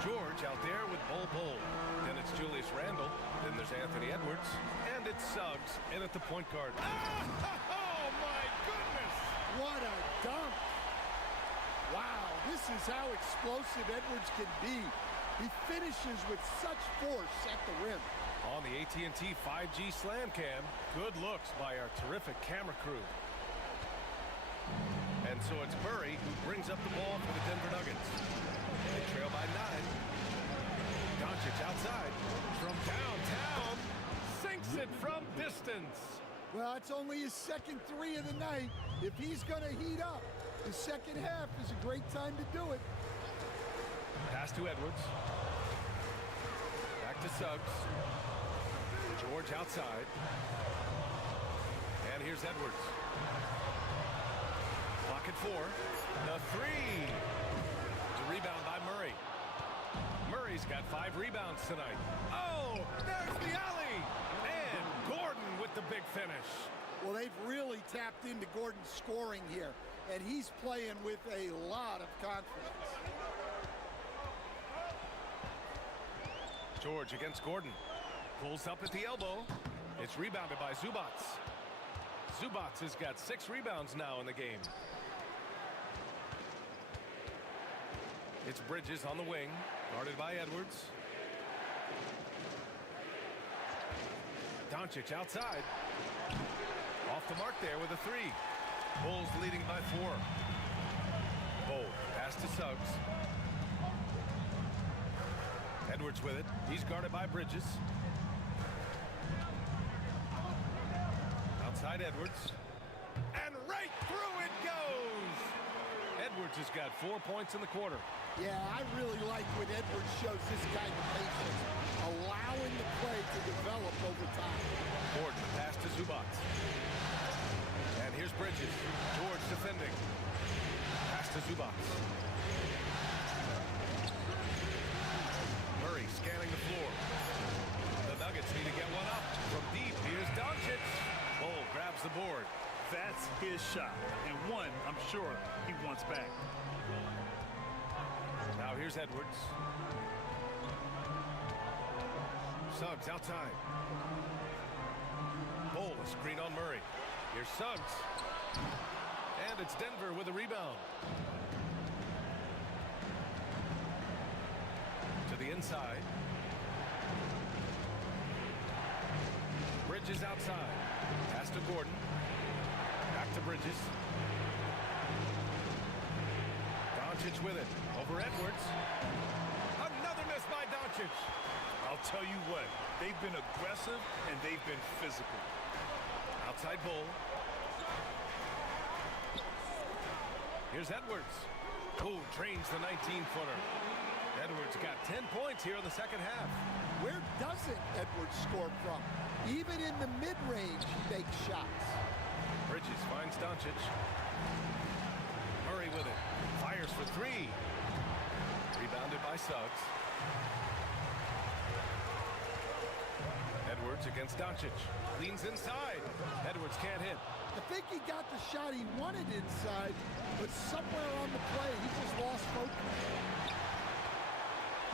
George out there with Bull. Then it's Julius Randle. Then there's Anthony Edwards. And it's Suggs in at the point guard. Oh, my goodness! What a dunk! Wow, this is how explosive Edwards can be. He finishes with such force at the rim. On the AT&T 5G Slam Cam, good looks by our terrific camera crew. And so it's Murray who brings up the ball for the Denver Nuggets. They trail by 9. Doncic outside from downtown. Sinks it from distance. Well, it's only his second 3 of the night. If he's going to heat up, the second half is a great time to do it. Pass to Edwards. Back to Suggs. George outside. And here's Edwards. Clock at 4. The 3. The rebound by Murray. Murray's got 5 rebounds tonight. Oh, there's the alley. And Gordon with the big finish. Well, they've really tapped into Gordon's scoring here, and he's playing with a lot of confidence. George against Gordon. Pulls up at the elbow. It's rebounded by Zubats. Zubats has got 6 rebounds now in the game. It's Bridges on the wing, guarded by Edwards. Doncic outside. Off the mark there with a 3. Bulls leading by 4. Bull, pass to Suggs. Edwards with it. He's guarded by Bridges. Outside Edwards. And Through it goes. Edwards has got 4 points in the quarter. Yeah, I really like when Edwards shows this kind of patience, allowing the play to develop over time. Gordon, pass to Zubac. And here's Bridges. George defending. Pass to Zubac. Murray scanning the floor. The Nuggets need to get one up. From deep, here's Doncic. Bull grabs the board. That's his shot, and one I'm sure he wants back. Now here's Edwards. Suggs outside. Bull, a screen on Murray. Here's Suggs. And it's Denver with a rebound. To the inside. Bridges outside. Pass to Gordon. Back to Bridges. Doncic with it. Over Edwards. Another miss by Doncic. I'll tell you what, they've been aggressive and they've been physical. Outside Bull. Here's Edwards. Bull trains the 19-footer. Edwards got 10 points here in the second half. Where doesn't Edwards score from? Even in the mid-range, he makes shots. Bridges finds Doncic. Murray with it. Fires for three. Rebounded by Suggs. Edwards against Doncic. Leans inside. Edwards can't hit. I think he got the shot he wanted inside, but somewhere on the play, he just lost focus.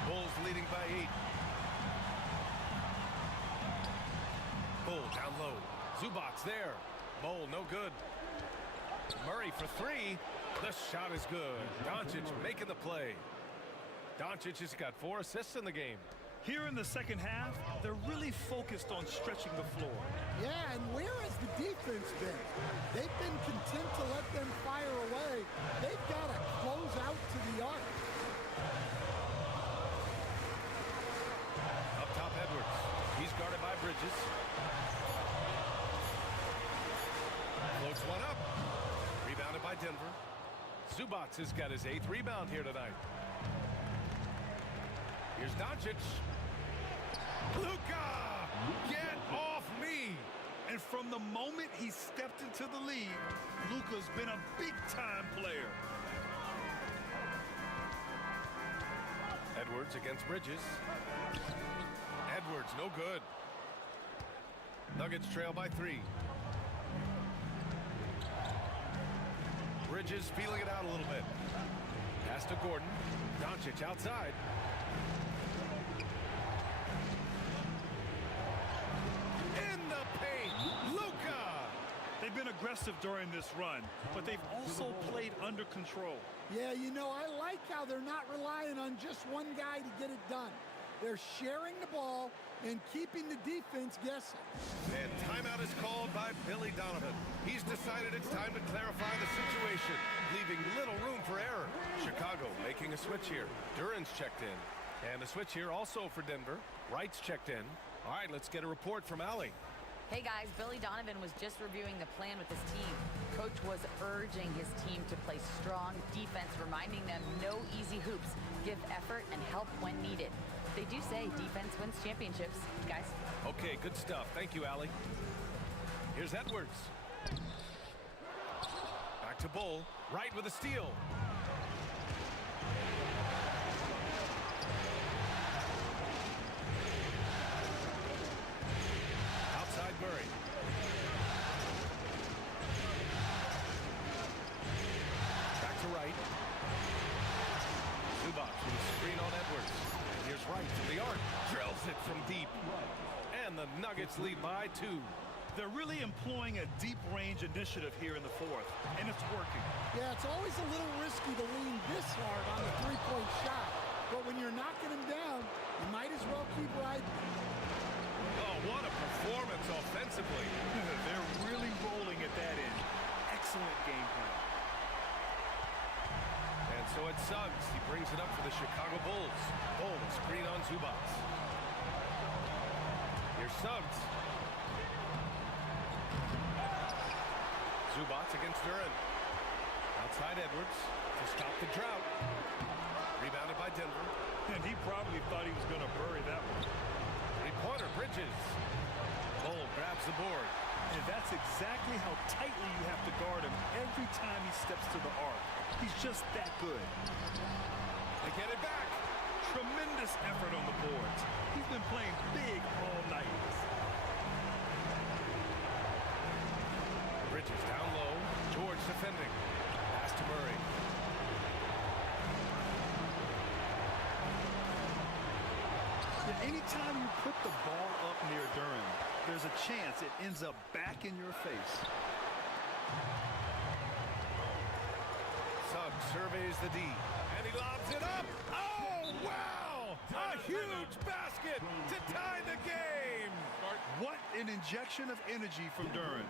Bulls leading by 8. Bull down low. Zubac's there. Bull no good. Murray for three. The shot is good. Doncic making the play. Doncic has got 4 assists in the game. Here in the second half, they're really focused on stretching the floor. Yeah, and where has the defense been? They've been content to let them fire away. They've got to close out to the arc. Up top, Edwards. He's guarded by Bridges. Floats one up. Rebounded by Denver. Zubac has got his 8th rebound here tonight. Here's Doncic. Luka! Get off me! And from the moment he stepped into the league, Luka's been a big-time player. Edwards against Bridges. Edwards, no good. Nuggets trail by 3. Bridges feeling it out a little bit. Pass to Gordon. Doncic outside. In the paint, Luka! They've been aggressive during this run, but they've also played under control. Yeah, you know, I like how they're not relying on just one guy to get it done. They're sharing the ball and keeping the defense guessing. And timeout is called by Billy Donovan. He's decided it's time to clarify the situation, leaving little room for error. Chicago making a switch here. Duran's checked in. And a switch here also for Denver. Wright's checked in. All right, let's get a report from Allie. Hey guys, Billy Donovan was just reviewing the plan with his team. Coach was urging his team to play strong defense, reminding them no easy hoops, give effort and help when needed. They do say defense wins championships, guys. Okay, good stuff. Thank you, Allie. Here's Edwards. Back to Bull. Wright with a steal. Outside Murray. Back to Wright. Zubac with a screen on Edwards. And here's Wright to the arc. Drills it from deep. And the Nuggets lead by 2. They're really employing a deep range initiative here in the fourth, and it's working. Yeah, it's always a little risky to lean this hard on the three-point shot, but when you're knocking them down, you might as well keep riding. Oh, what a performance offensively. They're really rolling at that end. Excellent game plan. And so it's Suggs. He brings it up for the Chicago Bulls. Bull, screen on Zubac. Here's Suggs. Zubac shots against Duran. Outside Edwards to stop the drought. Rebounded by Denver. And he probably thought he was going to bury that one. Three-pointer, Bridges. Bull grabs the board. And that's exactly how tightly you have to guard him every time he steps to the arc. He's just that good. They get it back. Tremendous effort on the boards. He's been playing big all night. Bridges down low. George defending. Pass to Murray. Anytime you put the ball up near Duran, there's a chance it ends up back in your face. Suggs surveys the D, and he lobs it up. Oh, wow! A huge basket to tie the game. What an injection of energy from Duran,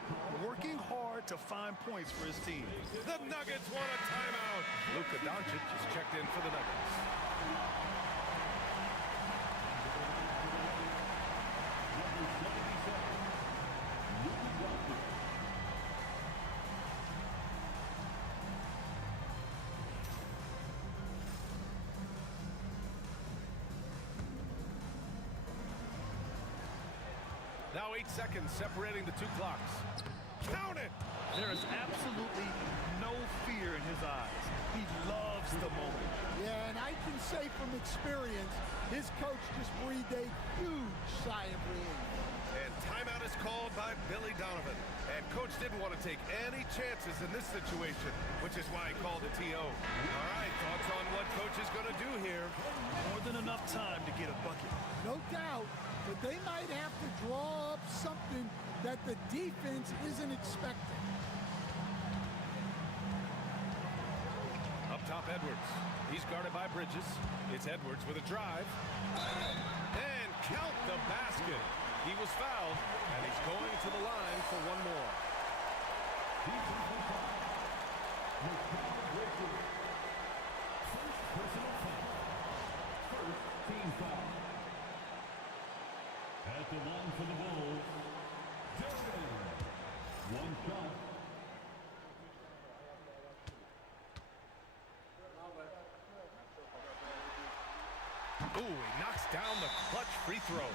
working hard to find points for his team. The Nuggets want a timeout. Luka Doncic is checked in for the Nuggets. Now 8 seconds separating the two clocks. Count it! There is absolutely no fear in his eyes. He loves the moment. Yeah, and I can say from experience, his coach just breathed a huge sigh of relief. And timeout is called by Billy Donovan. And coach didn't want to take any chances in this situation, which is why he called the TO. All right, thoughts on what coach is going to do here? More than enough time to get a bucket. No doubt, but they might have to draw up something that the defense isn't expecting. Up top, Edwards. He's guarded by Bridges. It's Edwards with a drive. And count the basket. He was fouled, and he's going to the line for one more. First personal foul. First team foul. At the line for the Bulls, Duran. One shot. Ooh, he knocks down the clutch free throw.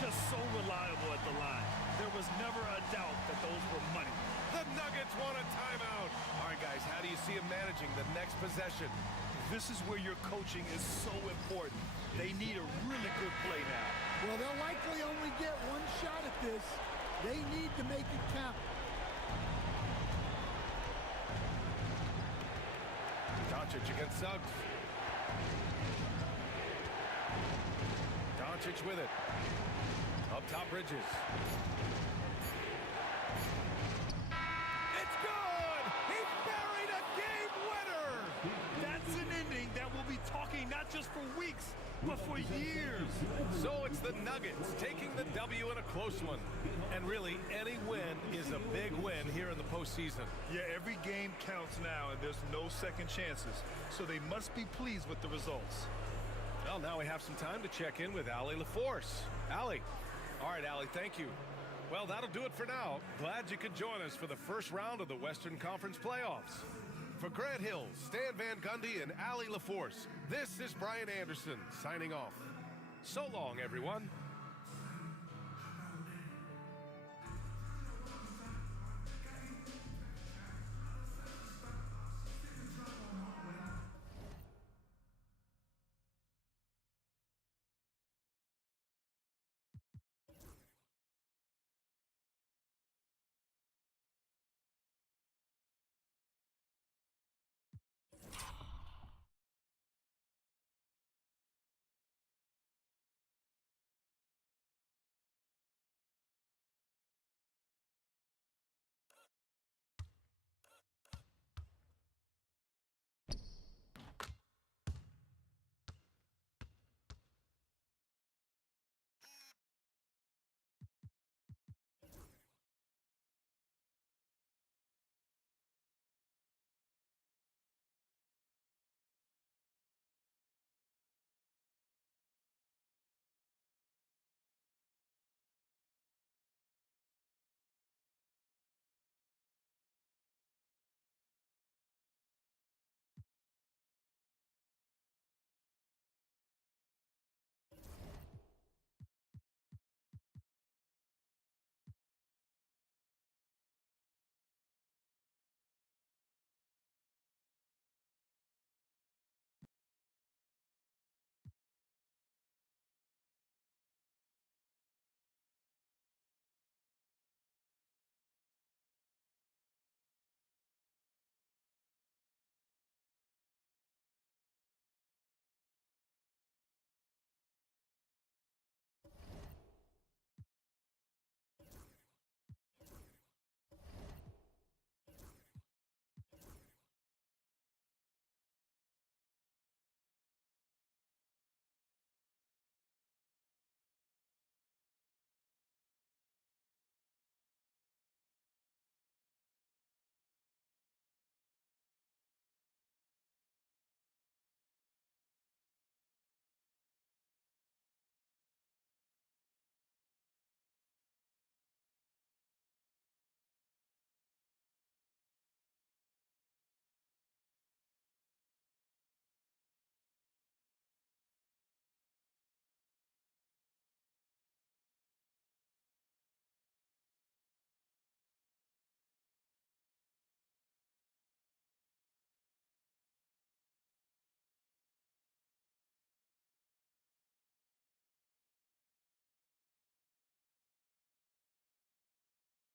Just so reliable at the line. There was never a doubt that those were money. The Nuggets want a timeout. All right, guys, how do you see him managing the next possession? This is where your coaching is so important. They need a really good play now. Well, they'll likely only get one shot at this. They need to make it count. Doncic against Suggs. Doncic with it. Up top, Bridges. It's good! He buried a game winner! That's an ending that we'll be talking not just for weeks, but for years. So it's the Nuggets taking the W in a close one. And really, any win is a big win here in the postseason. Yeah, every game counts now, and there's no second chances. So they must be pleased with the results. Well, now we have some time to check in with Allie LaForce. Allie. All right, Allie, thank you. Well, that'll do it for now. Glad you could join us for the first round of the Western Conference playoffs. For Grant Hill, Stan Van Gundy, and Allie LaForce, this is Brian Anderson signing off. So long, everyone.